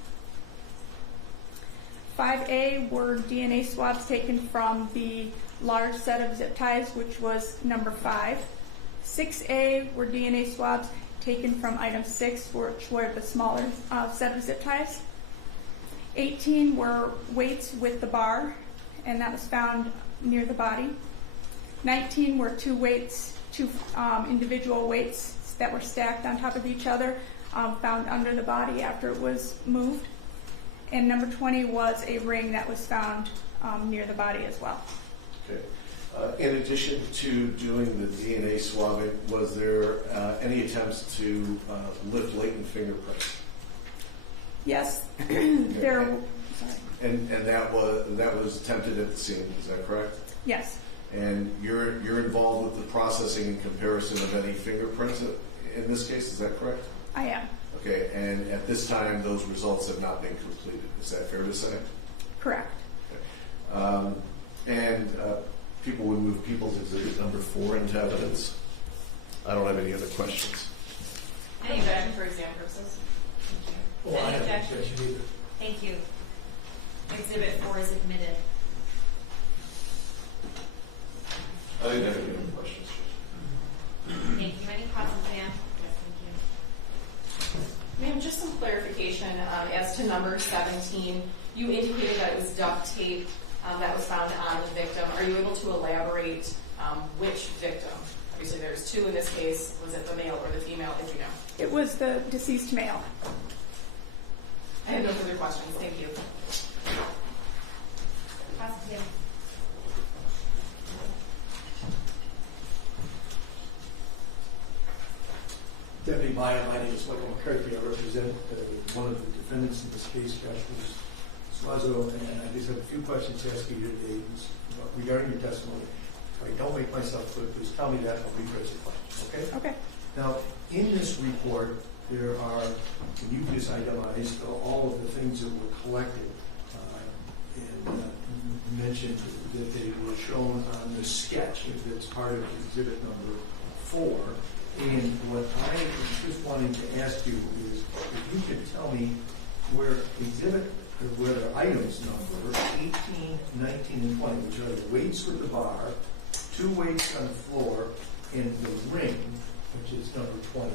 5A were DNA swabs taken from the large set of zip ties, which was number 5. 6A were DNA swabs taken from item 6, which were the smaller set of zip ties. 18 were weights with the bar, and that was found near the body. 19 were two individual weights that were stacked on top of each other, found under the body after it was moved. And number 20 was a ring that was found near the body as well. Okay. In addition to doing the DNA swabbing, was there any attempts to lift latent fingerprints? Yes, Sorry. And that was attempted at the scene. Is that correct? Yes. And you're involved with the processing and comparison of any fingerprints in this case. Is that correct? I am. Okay. And at this time, those results have not been completed. Is that fair to say? Correct. Okay. People would move People's Exhibit number 4 into evidence. I don't have any other questions. Any objection for exam purposes? Oh, I have no objection either. Thank you. Exhibit 4 is admitted. I didn't have any other questions. Thank you. Any questions, ma'am? Yes, thank you. Ma'am, just some clarification as to number 17. You indicated that it was duct tape that was found on the victim. Are you able to elaborate which victim? Obviously, there's 2 in this case. Was it the male or the female, if you know? It was the deceased male. I have no further questions. Thank you. Positive. Deputy Maya, my name is Michael McCarthy. I represent one of the defendants in this case, Joshua Zuazo, and I just have a few questions to ask you today regarding your testimony. If I don't make myself clear, please tell me that and I'll rephrase the question, okay? Okay. Now, in this report, there are, you just itemized all of the things that were collected and mentioned that they were shown on the sketch that's part of exhibit number 4. And what I just wanted to ask you is if you could tell me where items number 18, 19, and 20, which are the weights with the bar, 2 weights on the floor, and the ring, which is number 20.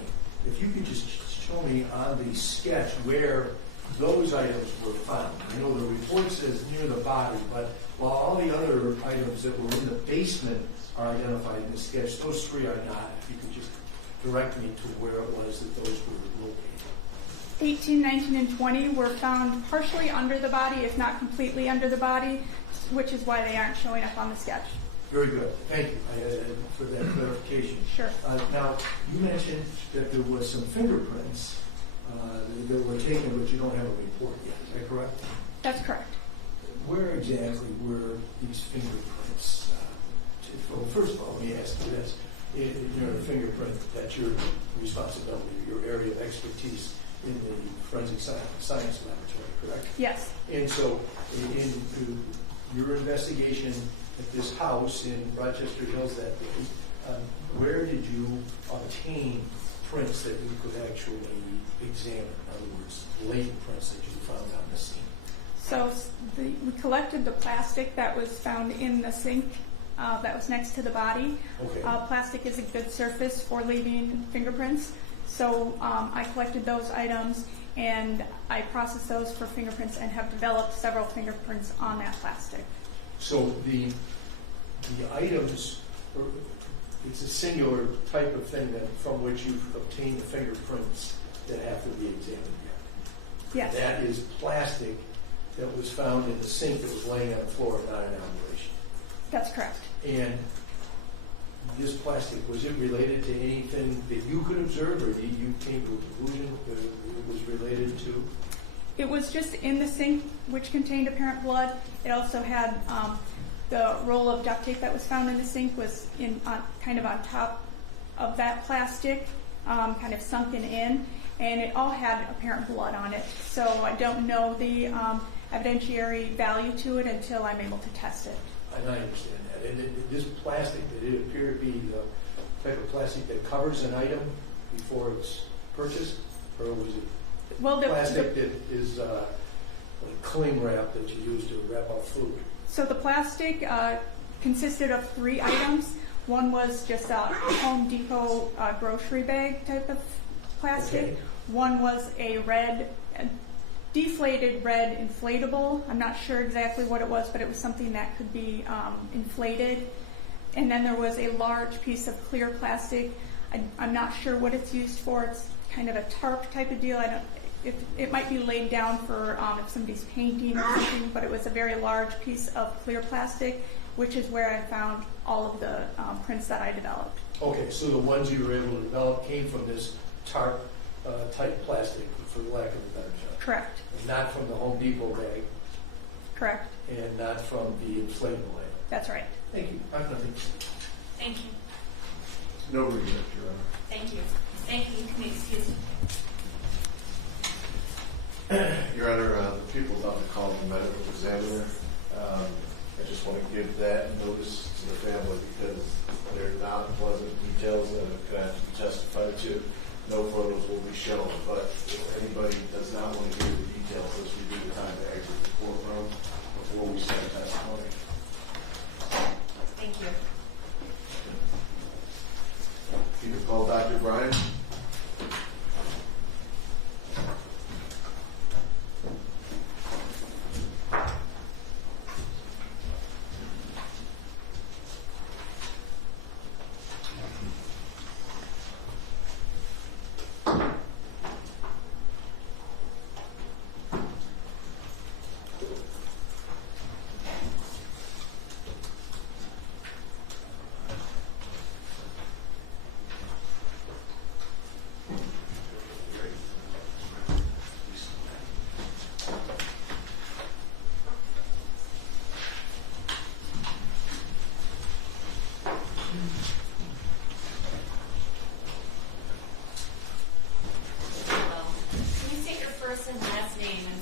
If you could just show me on the sketch where those items were found. I know the report says near the body, but while all the other items that were in the basement are identified in the sketch, those 3 are not. If you could just direct me to where it was that those were located. 18, 19, and 20 were found partially under the body, if not completely under the body, which is why they aren't showing up on the sketch. Very good. Thank you for that clarification. Sure. Now, you mentioned that there was some fingerprints that were taken, but you don't have a report yet. Is that correct? That's correct. Where exactly were these fingerprints? Well, first of all, let me ask you this. The fingerprint, that's your responsibility, your area of expertise in the forensic science laboratory, correct? Yes. And so in your investigation at this house in Rochester Hills that day, where did you obtain prints that you could actually examine? In other words, latent prints that you found on the scene. So we collected the plastic that was found in the sink that was next to the body. Okay. Plastic is a good surface for leaving fingerprints, so I collected those items and I processed those for fingerprints and have developed several fingerprints on that plastic. So the items, it's a singular type of thing that from which you've obtained the fingerprints that have to be examined. Yes. That is plastic that was found in the sink that was laying on the floor, not an operation. That's correct. And this plastic, was it related to anything that you could observe, or you came to a conclusion that it was related to? It was just in the sink, which contained apparent blood. It also had the roll of duct tape that was found in the sink was in kind of on top of that plastic, kind of sunken in, and it all had apparent blood on it. So I don't know the evidentiary value to it until I'm able to test it. And I understand that. And this plastic, did it appear to be the type of plastic that covers an item before it's purchased, or was it plastic that is like cling wrap that you use to wrap up food? So the plastic consisted of 3 items. One was just a Home Depot grocery bag type of plastic. Okay. One was a deflated red inflatable. I'm not sure exactly what it was, but it was something that could be inflated. And then there was a large piece of clear plastic. I'm not sure what it's used for. It's kind of a tarp type of deal. It might be laid down for if somebody's painting or something, but it was a very large piece of clear plastic, which is where I found all of the prints that I developed. Okay, so the ones you were able to develop came from this tarp type plastic, for lack of a better term. Correct. And not from the Home Depot bag. Correct. And not from the inflatable item. That's right. Thank you. I have nothing. Thank you. No reason, Your Honor. Thank you. Thank you. You can excuse me. Your Honor, the people about to call the medical examiner. I just want to give that notice to the family because they're not pleasant details that are going to have to be testified to. No photos will be shown, but if anybody does not want to hear the details, this would be the time to exit the courtroom before we start testimony. Thank you. You can call Dr. Bryan.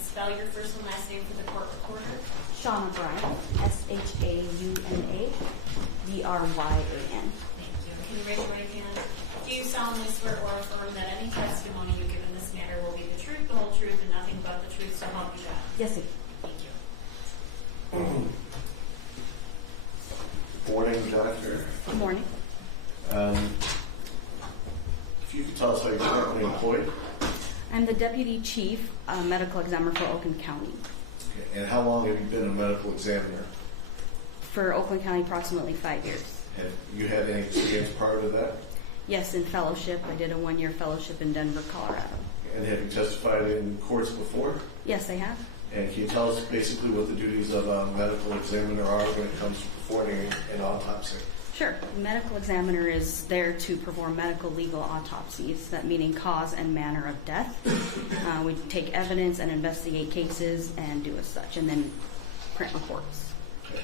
Spell your first and last name for the court recorder. Shauna Bryan, SHAUNA BRYAN. Thank you. Can you raise your right hand? Do you solemnly swear or affirm that any testimony you give in this matter will be the truth, the whole truth, and nothing but the truth, so help you God? Yes, sir. Thank you. Good morning, Doctor. Good morning. If you could tell us how you're currently employed. I'm the Deputy Chief Medical Examiner for Oakland County. Okay. And how long have you been a medical examiner? For Oakland County, approximately 5 years. Have you had any experience prior to that? Yes, in fellowship. I did a 1-year fellowship in Denver, Colorado. And have you testified in courts before? Yes, I have. And can you tell us basically what the duties of a medical examiner are when it comes to performing an autopsy? Sure. The medical examiner is there to perform medical legal autopsies, that meaning cause and manner of death. We take evidence and investigate cases and do as such, and then print reports. Okay.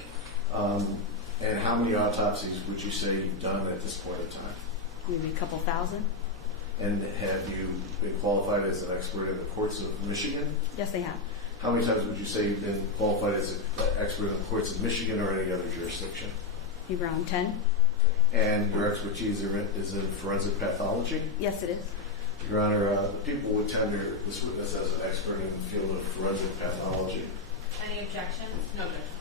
And how many autopsies would you say you've done at this point in time? Maybe a couple thousand. And have you been qualified as an expert in the courts of Michigan? Yes, I have. How many times would you say you've been qualified as an expert in the courts of Michigan or any other jurisdiction? Maybe around 10. And your expertise is in forensic pathology? Yes, it is. Your Honor, the people would tender this witness as an expert in the field of forensic pathology. Any objections? No objection.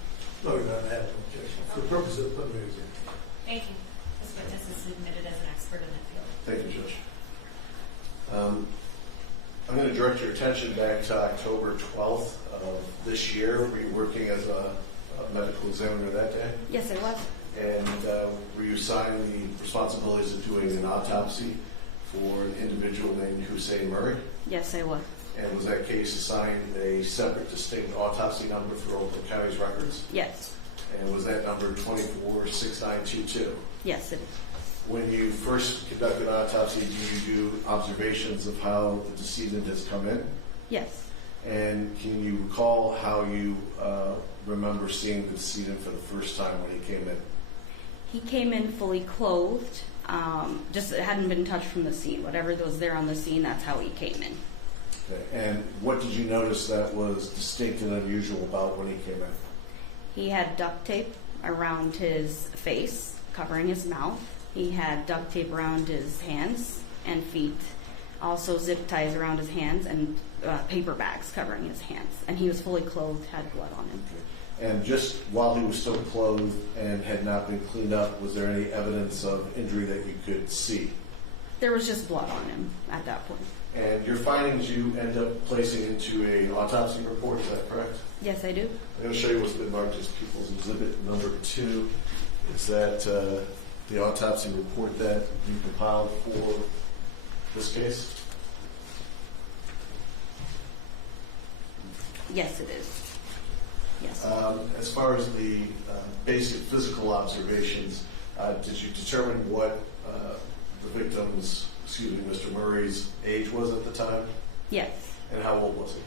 No, you're not having an objection. For the purpose of the preliminary examination. Thank you. This witness is submitted as an expert in the field. Thank you, Judge. I'm going to direct your attention back to October 12th of this year. Were you working as a medical examiner that day? Yes, it was. And were you assigned the responsibilities of doing an autopsy for an individual named Jose Murray? Yes, I was. And was that case assigned a separate, distinct autopsy number through Oakland County's records? Yes. And was that number 246922? Yes, it is. When you first conducted an autopsy, do you do observations of how the decedent has come in? Yes. And can you recall how you remember seeing the decedent for the first time when he came in? He came in fully clothed, just it hadn't been touched from the scene. Whatever was there on the scene, that's how he came in. Okay. And what did you notice that was distinct and unusual about when he came in? He had duct tape around his face, covering his mouth. He had duct tape around his hands and feet, also zip ties around his hands and paper bags covering his hands. And he was fully clothed, had blood on him. And just while he was still clothed and had not been cleaned up, was there any evidence of injury that you could see? There was just blood on him at that point. And your findings you end up placing into an autopsy report, is that correct? Yes, I do. I'm going to show you what's been marked as People's Exhibit number 2. Is that the autopsy report that you compiled for this case? Yes, it is. Yes. As far as the basic physical observations, did you determine what the victim's, Mr. Murray's age was at the time? Yes. And how old was he?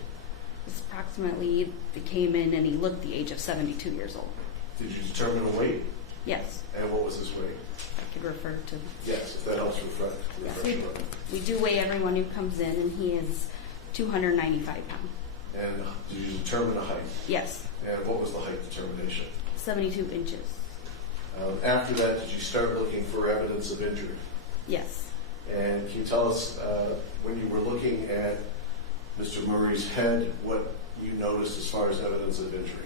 It's approximately, he came in and he looked the age of 72 years old. Did you determine a weight? Yes. And what was his weight? I could refer to. Yes, if that helps refresh. Yes, we do weigh everyone who comes in, and he is 295 pounds. And did you determine a height? Yes. And what was the height determination? 72 inches. After that, did you start looking for evidence of injury? Yes. And can you tell us, when you were looking at Mr. Murray's head, what you noticed as far as evidence of injury?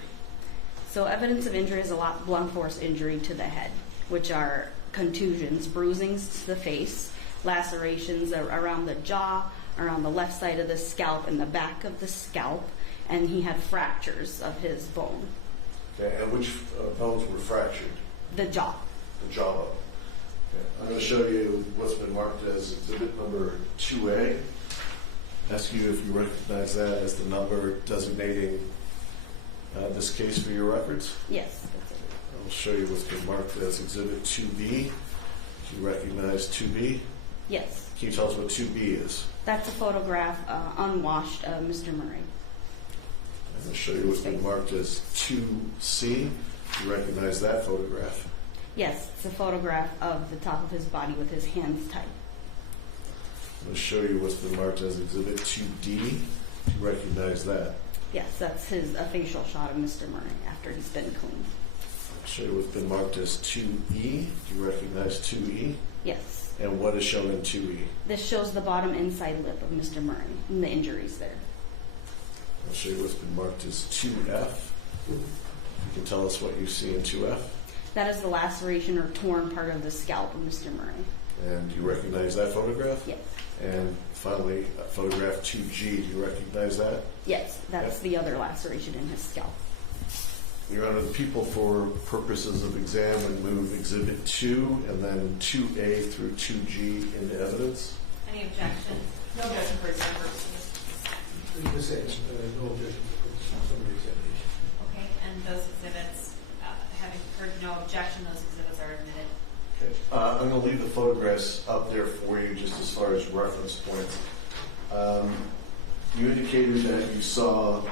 So evidence of injury is a lot blunt force injury to the head, which are contusions, bruisings to the face, lacerations around the jaw, around the left side of the scalp and the back of the scalp, and he had fractures of his bone. Okay, and which bones were fractured? The jaw. The jawbone. Okay. I'm going to show you what's been marked as exhibit number 2A. Ask you if you recognize that as the number designating this case for your records. Yes, that's it. I'll show you what's been marked as exhibit 2B. Do you recognize 2B? Yes. Can you tell us what 2B is? That's a photograph, unwashed, of Mr. Murray. I'm going to show you what's been marked as 2C. Do you recognize that photograph? Yes, it's a photograph of the top of his body with his hands tied. I'm going to show you what's been marked as exhibit 2D. Do you recognize that? Yes, that's a facial shot of Mr. Murray after he's been cleaned. I'll show you what's been marked as 2E. Do you recognize 2E? Yes. And what is shown in 2E? This shows the bottom inside lip of Mr. Murray and the injuries there. I'll show you what's been marked as 2F. You can tell us what you see in 2F. That is the laceration or torn part of the scalp of Mr. Murray. And do you recognize that photograph? Yes. And finally, photograph 2G. Do you recognize that? Yes, that's the other laceration in his scalp. Your Honor, the people, for purposes of exam, would move exhibit 2 and then 2A through 2G into evidence. Any objection? No objection for exam purposes. No objection for summary examination. Okay, and those exhibits, having heard no objection, those exhibits are admitted. Okay. I'm going to leave the photographs up there for you just as far as reference points. You indicated that you saw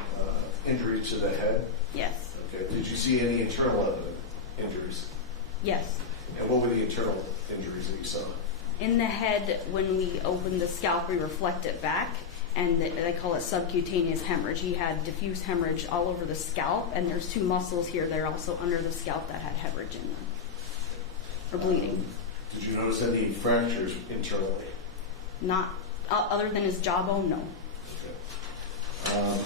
injury to the head. Yes. Okay. Did you see any internal injuries? Yes. And what were the internal injuries that you saw? In the head, when we open the scalp, we reflect it back, and they call it subcutaneous hemorrhage. He had diffuse hemorrhage all over the scalp, and there's 2 muscles here that are also under the scalp that had hemorrhage in them, or bleeding. Did you notice any fractures internally? Not, other than his jawbone, no. Okay.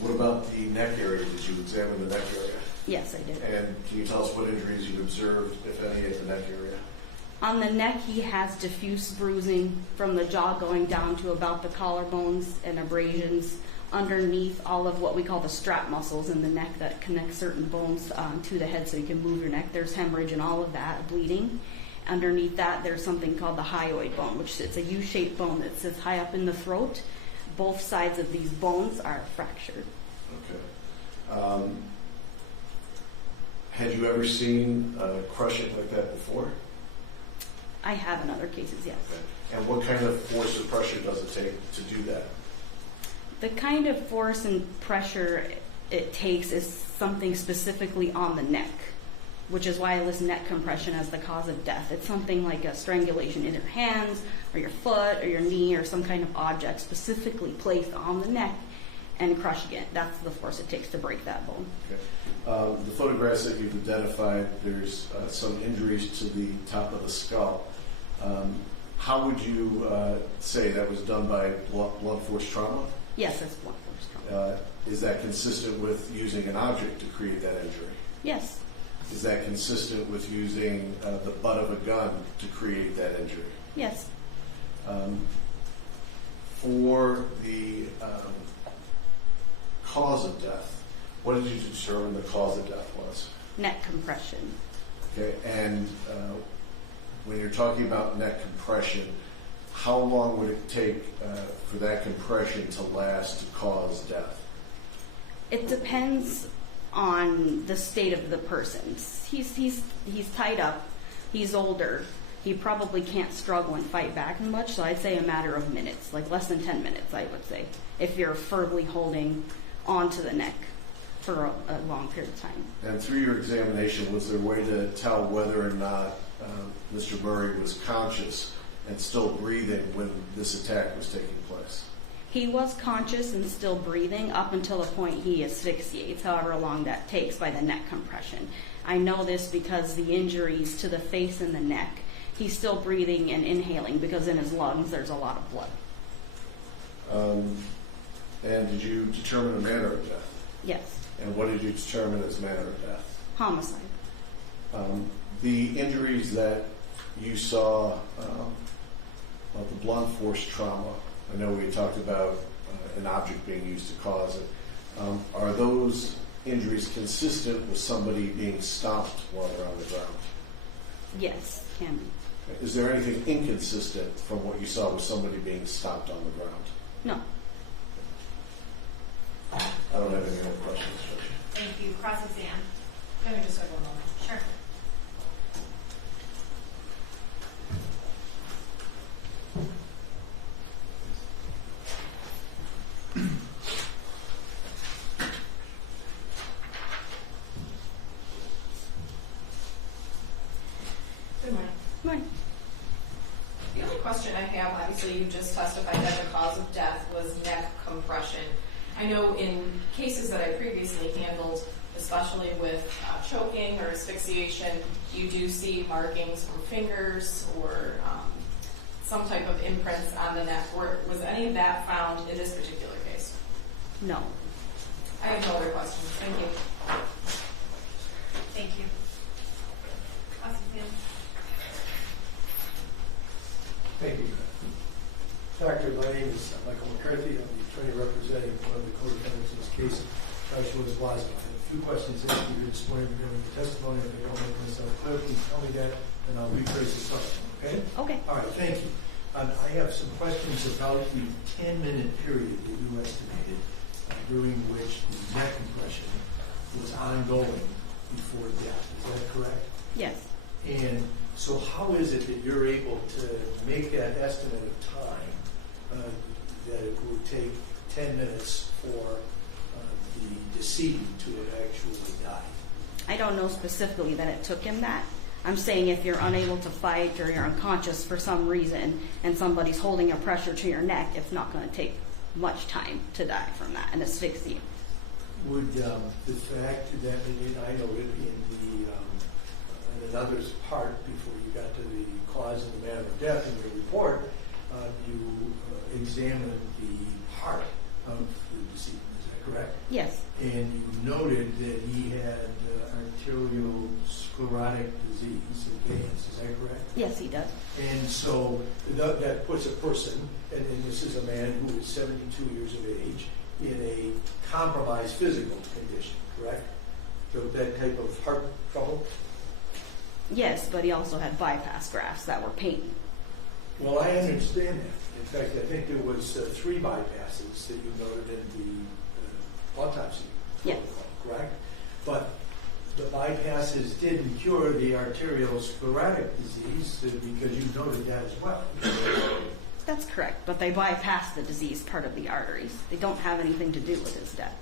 What about the neck area? Did you examine the neck area? Yes, I did. And can you tell us what injuries you observed, if any, at the neck area? On the neck, he has diffuse bruising from the jaw going down to about the collarbones and abrasions underneath all of what we call the strap muscles in the neck that connect certain bones to the head so you can move your neck. There's hemorrhage and all of that, bleeding. Underneath that, there's something called the hyoid bone, which is a U-shaped bone that sits high up in the throat. Both sides of these bones are fractured. Okay. Had you ever seen crushing like that before? I have in other cases, yes. Okay. And what kind of force or pressure does it take to do that? The kind of force and pressure it takes is something specifically on the neck, which is why I list neck compression as the cause of death. It's something like a strangulation in your hands or your foot or your knee or some kind of object specifically placed on the neck and crushing it. That's the force it takes to break that bone. Okay. The photographs that you've identified, there's some injuries to the top of the skull. How would you say that was done by blunt force trauma? Yes, it's blunt force trauma. Is that consistent with using an object to create that injury? Yes. Is that consistent with using the butt of a gun to create that injury? Yes. For the cause of death, what did you determine the cause of death was? Neck compression. Okay, and when you're talking about neck compression, how long would it take for that compression to last to cause death? It depends on the state of the person. He's tied up. He's older. He probably can't struggle and fight back much. So I'd say a matter of minutes, like less than 10 minutes, I would say, if you're firmly holding onto the neck for a long period of time. And through your examination, was there a way to tell whether or not Mr. Murray was conscious and still breathing when this attack was taking place? He was conscious and still breathing up until the point he asphyxiates, however long that takes by the neck compression. I know this because the injuries to the face and the neck, he's still breathing and inhaling because in his lungs there's a lot of blood. And did you determine a manner of death? Yes. And what did you determine as manner of death? Homicide. The injuries that you saw, the blunt force trauma, I know we talked about an object being used to cause it. Are those injuries consistent with somebody being stomped while they're on the ground? Yes, can be. Is there anything inconsistent from what you saw with somebody being stomped on the ground? No. I don't have any other questions. Thank you. Cross-exam. Can I just have one moment? Sure. Good morning. Right. The only question I have, obviously you just testified that the cause of death was neck compression. I know in cases that I previously handled, especially with choking or asphyxiation, you do see markings from fingers or some type of imprints on the neck. Was any of that found in this particular case? No. I have no other questions. Thank you. Thank you. Cross-exam. Thank you. Doctor, my name is Michael McCarthy. I'm the attorney representing one of the co-defendants in this case, Joshua Zuazo. I have a few questions that you this morning regarding the testimony. If I don't make myself clear, please tell me that, and I'll rephrase the question, okay? Okay. All right, thank you. I have some questions about the 10-minute period that you estimated during which the neck compression was ongoing before death. Is that correct? Yes. And so how is it that you're able to make that estimate of time that it would take 10 minutes for the decedent to have actually died? I don't know specifically that it took him that. I'm saying if you're unable to fight or you're unconscious for some reason and somebody's holding a pressure to your neck, it's not going to take much time to die from that and asphyxiate. Would the fact that I noted in another's part before you got to the cause and the manner of death in your report, you examined the heart of the decedent, is that correct? Yes. And you noted that he had arteriosclerotic disease, advanced, is that correct? Yes, he does. And so that puts a person, and this is a man who is 72 years of age, in a compromised physical condition, correct? So that type of heart trouble? Yes, but he also had bypass grafts that were pain. Well, I understand that. In fact, I think there was 3 bypasses that you noted in the autopsy Yes. protocol, correct? But the bypasses didn't cure the arteriosclerotic disease because you noted that as well. That's correct, but they bypass the disease part of the arteries. They don't have anything to do with his death.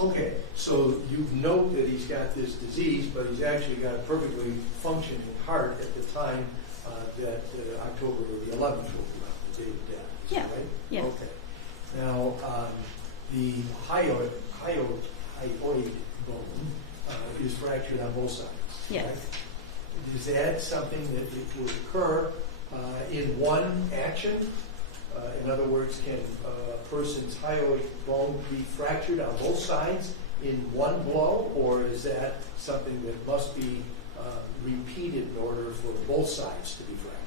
Okay, so you note that he's got this disease, but he's actually got a perfectly functioning heart at the time that October the 11th will be out, the date of death. Is that right? Yeah. Okay. Now, the hyoid bone is fractured on both sides. Yes. Right? Is that something that it would occur in one action? In other words, can a person's hyoid bone be fractured on both sides in one blow, or is that something that must be repeated in order for both sides to be fractured?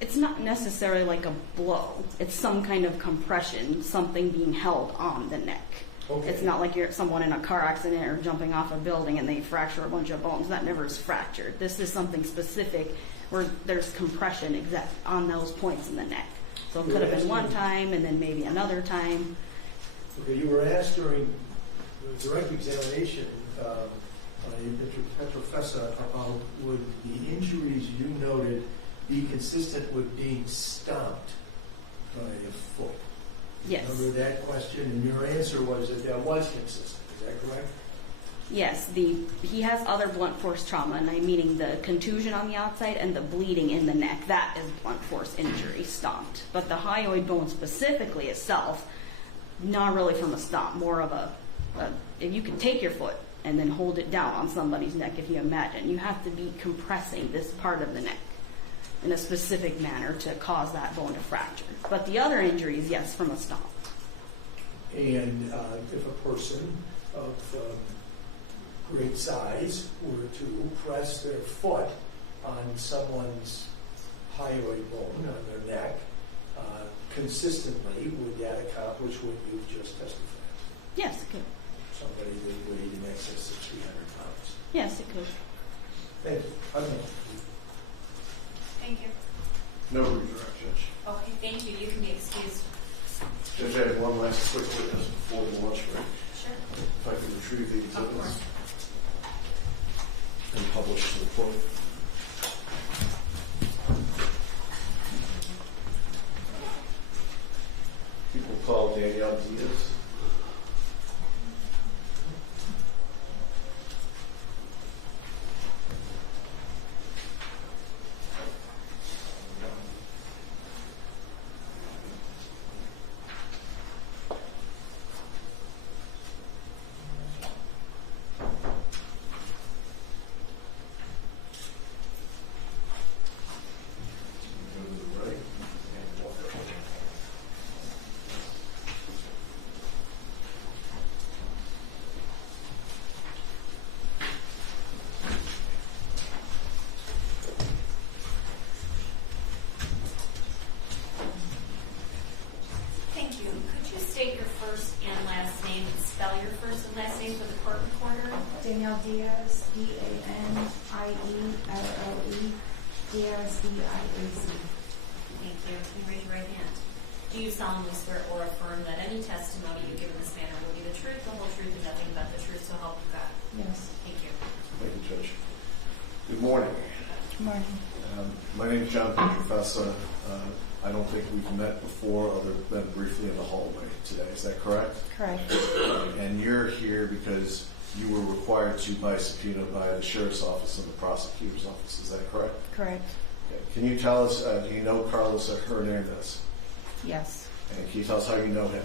It's not necessarily like a blow. It's some kind of compression, something being held on the neck. Okay. It's not like you're someone in a car accident or jumping off a building and they fracture a bunch of bones. That never is fractured. This is something specific where there's compression exact on those points in the neck. So it could have been one time and then maybe another time. Okay, you were asked during the direct examination by Professor about would the injuries you noted be consistent with being stomped by a foot? Yes. Remember that question, and your answer was that was consistent. Is that correct? Yes, he has other blunt force trauma, and I'm meaning the contusion on the outside and the bleeding in the neck. That is blunt force injury, stomped. But the hyoid bone specifically itself, not really from a stomp, more of if you can take your foot and then hold it down on somebody's neck, if you imagine, you have to be compressing this part of the neck in a specific manner to cause that bone to fracture. But the other injuries, yes, from a stomp. And if a person of great size were to press their foot on someone's hyoid bone on their neck consistently, would that accomplish what you've just testified? Yes, it could. Somebody that weighed in excess of 300 pounds. Yes, it could. Thank you. I don't know. Thank you. No redirect, Judge. Okay, thank you. You can be excused. Judge, I have one last quick witness before the lunch break. Sure. If I can retrieve the Of exhibits course. and publish the report. People call Danielle Diaz. Thank you. Could you state your first and last name and spell your first and last name for the court recorder? Danielle Diaz, D-A-N-I-E-L-L-E, Diaz, D-I-A-Z. Thank you. Can you raise your right hand? Do you solemnly swear or affirm that any testimony you give in this matter will be the truth, the whole truth, and nothing but the truth, so help you God? Yes. Thank you. Thank you, Judge. Good morning. Good morning. My name is Jonathan Professor. I don't think we've met before other than briefly in the hallway today. Is that correct? Correct. And you're here because you were required to by subpoena by the Sheriff's Office and the Prosecutor's Office. Is that correct? Correct. Okay. Can you tell us, do you know Carlos Hernandez? Yes. And can you tell us how you know him?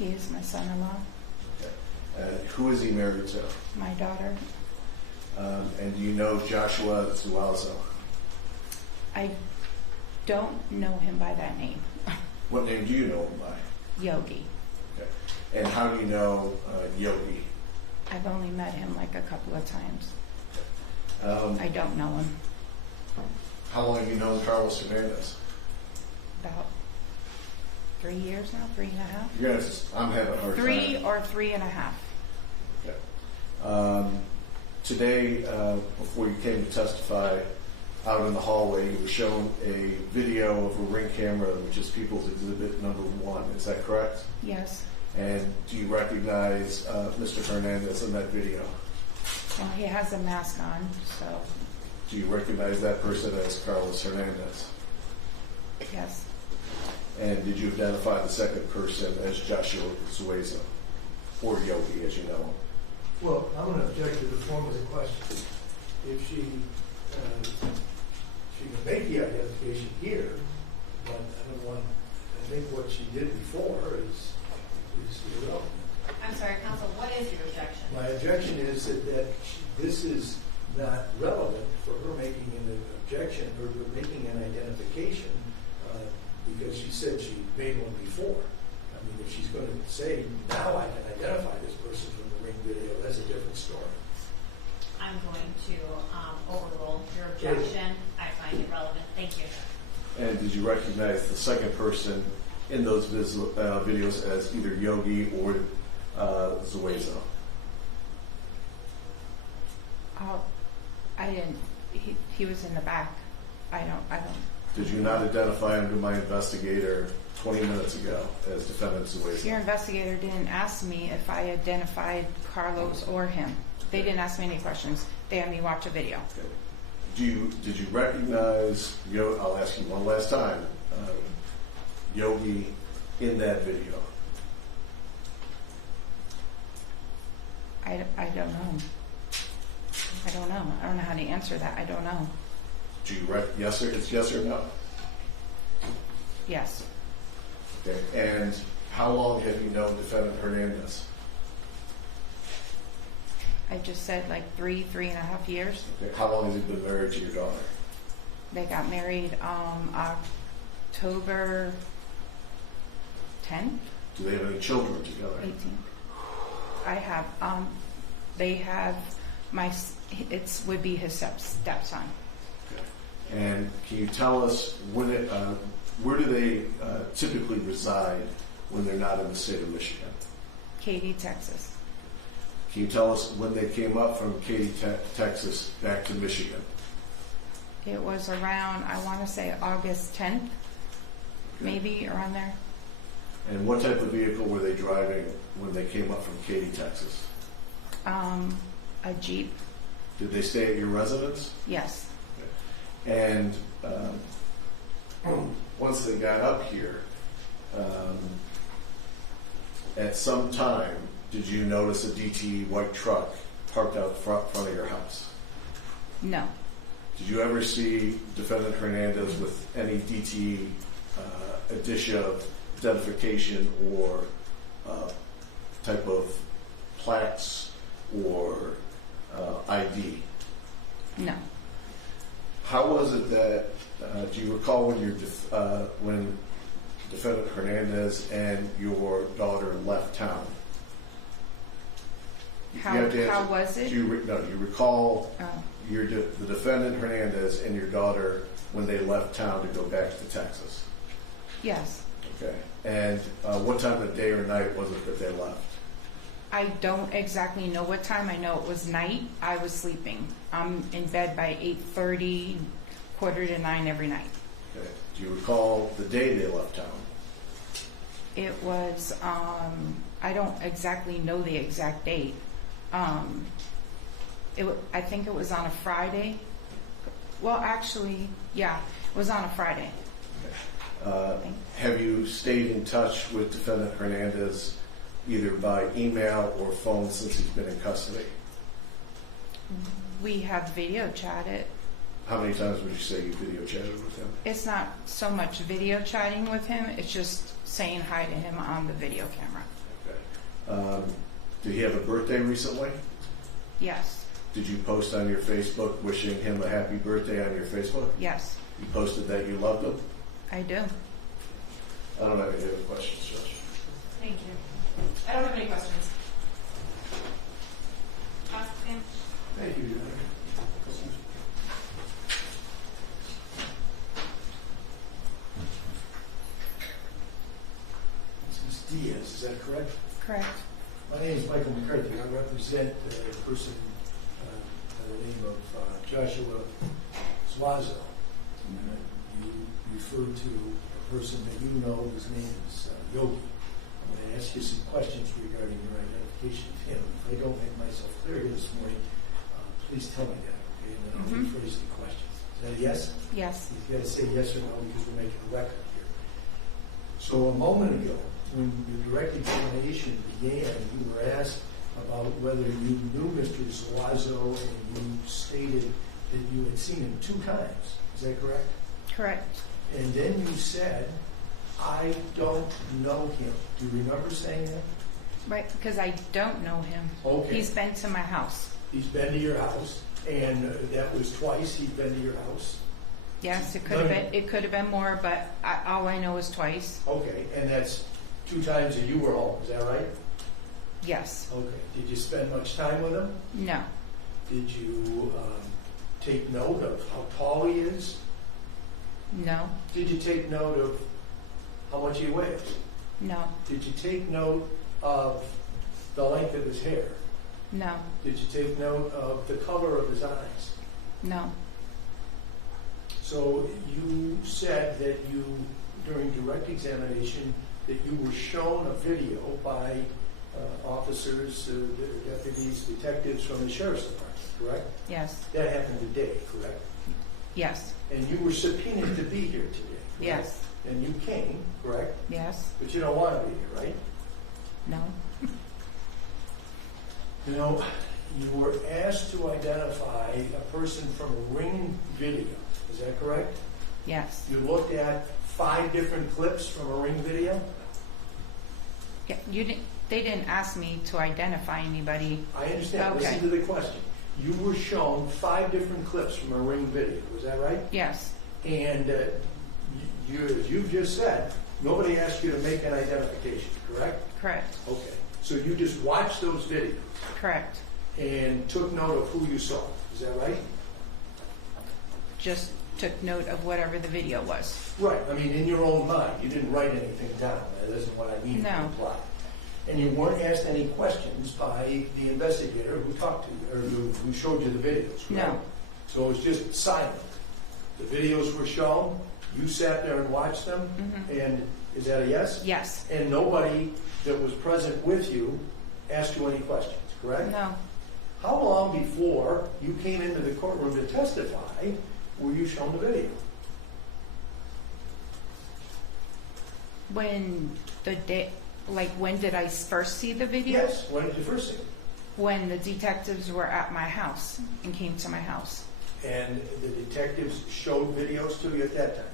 He is my son-in-law, Okay. Who is he married to? my daughter. And do you know Joshua Zuazo? I don't know him by that name. What name do you know him by? Yogi. Okay. And how do you know Yogi? I've only met him like a couple of times. I don't know him. How long have you known Carlos Hernandez? About 3 years now, 3.5. Yes, I'm having a hard time. 3 or 3.5. Okay. Today, before you came to testify, out in the hallway, you were shown a video of a Ring camera, which is People's Exhibit number 1. Is that correct? Yes. And do you recognize Mr. Hernandez in that video? Well, he has a mask on, so Do you recognize that person as Carlos Hernandez? yes. And did you identify the second person as Joshua Zuazo, or Yogi, as you know him? Well, I'm going to object to the form of the question. If she can make the identification here, but I think what she did before is irrelevant. I'm sorry, counsel, what is your objection? My objection is that this is not relevant for her making an objection or making an identification because she said she made one before. I mean, if she's going to say, now I can identify this person from the Ring video, that's a different story. I'm going to overrule your objection. I find it relevant. Thank you. And did you recognize the second person in those videos as either Yogi or Zuazo? I didn't. He was in the back. I don't. Did you not identify him to my investigator 20 minutes ago as Defendant Zuazo? Your investigator didn't ask me if I identified Carlos or him. They didn't ask me any questions. They had me watch a video. Okay. Did you recognize, I'll ask you one last time, Yogi in that video? I don't know. I don't know. I don't know how to answer that. I don't know. Do you it's yes or no? Yes. Okay. And how long have you known Defendant Hernandez? I just said like 3.5 years. Okay. How long has he been married to your daughter? They got married October 10th. Do they have any children together? 18th. I have. They have would be his stepson. Okay. And can you tell us where do they typically reside when they're not in the state of Michigan? Katy, Texas. Can you tell us when they came up from Katy, Texas back to Michigan? It was around, I want to say August 10th, maybe around there. And what type of vehicle were they driving when they came up from Katy, Texas? A Jeep. Did they stay at your residence? Yes. Okay. And once they got up here, at some time, did you notice a DTE white truck parked out front of your house? No. Did you ever see Defendant Hernandez with any DTE identification or type of plaques or ID? No. How was it that, do you recall when Defendant Hernandez and your daughter left town? How was it? Do you recall the Defendant Hernandez and your daughter when they left town to go back to Texas? Yes. Okay. And what time of day or night was it that they left? I don't exactly know what time. I know it was night. I was sleeping. I'm in bed by 8:30, 8:45 every night. Okay. Do you recall the day they left town? It was, I don't exactly know the exact date. I think it was on a Friday. Well, actually, yeah, it was on a Friday. Okay. Have you stayed in touch with Defendant Hernandez either by email or phone since he's been in custody? We have video chatted. How many times would you say you video chatted with him? It's not so much video chatting with him, it's just saying hi to him on the video camera. Okay. Did he have a birthday recently? Yes. Did you post on your Facebook wishing him a happy birthday on your Facebook? Yes. You posted that you loved him? I do. I don't have any other questions, Judge. Thank you. I don't have any questions. correct? Correct. My name is Michael McCarthy. I represent a person by the name of Joshua Zuazo. You referred to a person that you know, his name is Yogi. I'm going to ask you some questions regarding your identification of him. If I don't make myself clear here this morning, please tell me that, okay? And then I'll rephrase the question. Is that a yes? Yes. You've got to say yes or no because we're making a record here. So a moment ago, when the direct examination began, you were asked about whether you knew Mr. Zuazo, and you stated that you had seen him 2 times. Is that correct? Correct. And then you said, I don't know him. Do you remember saying that? Right, because I don't know him. Okay. He's been to my house. He's been to your house, and that was twice he'd been to your house. Yes, it could have been. It could have been more, but all I know is twice. Okay, and that's 2 times that you were home. Is that right? Yes. Okay. Did you spend much time with him? No. Did you take note of how tall he is? No. Did you take note of how much he weighs? No. Did you take note of the length of his hair? No. Did you take note of the color of his eyes? No. So you said that you, during direct examination, that you were shown a video by officers, deputies, detectives from the sheriff's department, correct? Yes. That happened today, correct? Yes. And you were subpoenaed to be here today, correct? Yes. And you came, correct? Yes. But you don't want to be here, right? No. You know, you were asked to identify a person from a Ring video. Is that correct? Yes. You looked at 5 different clips from a Ring video? Yeah, you didn't. They didn't ask me to identify anybody. I understand. Okay. Listen to the question. You were shown 5 different clips from a Ring video. Was that right? Yes. And as you've just said, nobody asked you to make an identification, correct? Correct. Okay. So you just watched those videos? Correct. And took note of who you saw. Is that right? Just took note of whatever the video was. Right. I mean, in your own mind. You didn't write anything down. That isn't what I mean to imply. And you weren't asked any questions by the investigator who talked to you, or who showed you the videos, right? No. So it was just silent. The videos were shown, you sat there and watched them, and is that a yes? Yes. And nobody that was present with you asked you any questions, correct? No. How long before you came into the courtroom to testify were you shown the video? When the day, like when did I first see the video? Yes. When did you first see it? When the detectives were at my house and came to my house. And the detectives showed videos to you at that time?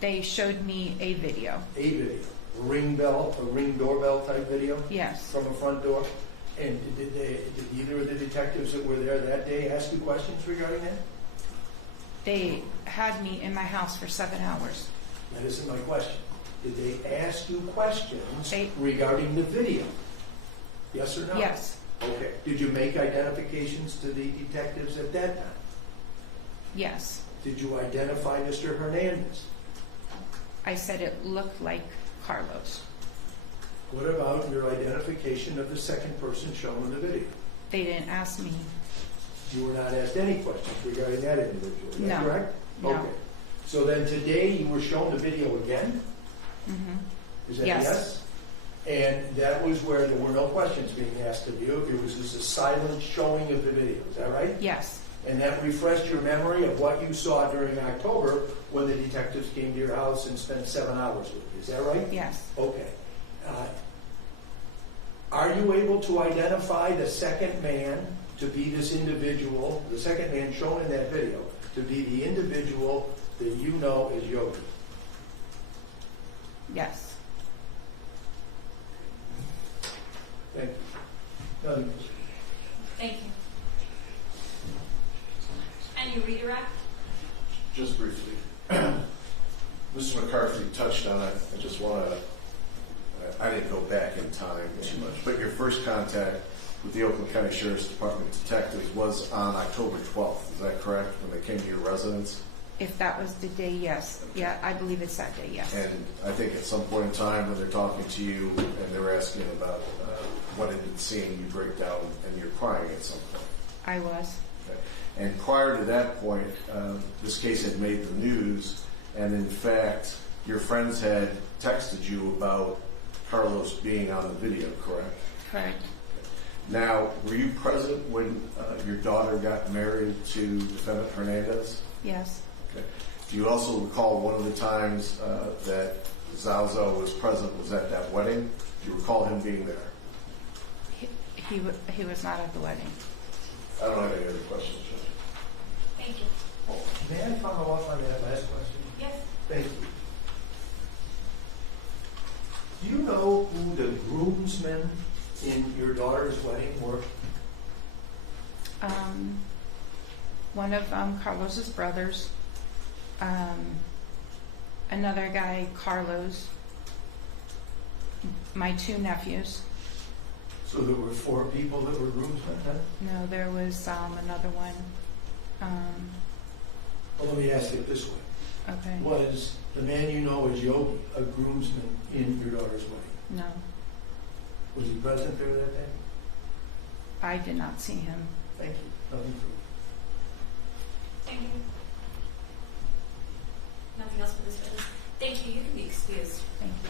They showed me a video. A video. A ring doorbell type video? Yes. From a front door? And did either of the detectives that were there that day ask you questions regarding that? They had me in my house for 7 hours. That isn't my question. Did they ask you questions regarding the video? Yes or no? Yes. Okay. Did you make identifications to the detectives at that time? Yes. Did you identify Mr. Hernandez? I said it looked like Carlos. What about your identification of the second person shown in the video? They didn't ask me. You were not asked any questions regarding that individual, is that No. correct? No. Okay. So then today you were shown the video again? Is that Yes. yes? And that was where there were no questions being asked of you. It was just a silent showing of the video. Is that right? Yes. And that refreshed your memory of what you saw during October when the detectives came to your house and spent 7 hours with you. Is that right? Yes. Okay. Are you able to identify the second man to be this individual, the second man shown in that video, to be the individual that you know as Yogi? Yes. Thank you. Thank you. Any redirect? Just briefly. Mr. McCarthy touched on it. I just want to, I didn't go back in time too much, but your first contact with the Oakland County Sheriff's Department detectives was on October 12th. Is that correct? When they came to your residence? If that was the day, yes. Yeah, I believe it's that day, yes. And I think at some point in time when they're talking to you and they're asking about what had been seen, you break down and you're crying at some point. I was. Okay. And prior to that point, this case had made the news, and in fact, your friends had texted you about Carlos being on the video, correct? Correct. Now, were you present when your daughter got married to Defendant Hernandez? Yes. Okay. Do you also recall one of the times that Zuazo was present was at that wedding? Do you recall him being there? He was not at the wedding. I don't have any other questions, Judge. Thank you. May I follow up on that last question? Yes. Thank you. Do you know who the groomsmen in your daughter's wedding were? One of Carlos's brothers, another guy, Carlos, my two nephews. So there were 4 people that were groomsmen, huh? No, there was another one. Well, let me ask it this way. Okay. Was the man you know as Yogi a groomsman in your daughter's wedding? No, Was he present there that day? I did not see him. Thank you. Nothing further. Thank you. Nothing else for this witness. Thank you. You can be excused. Thank you.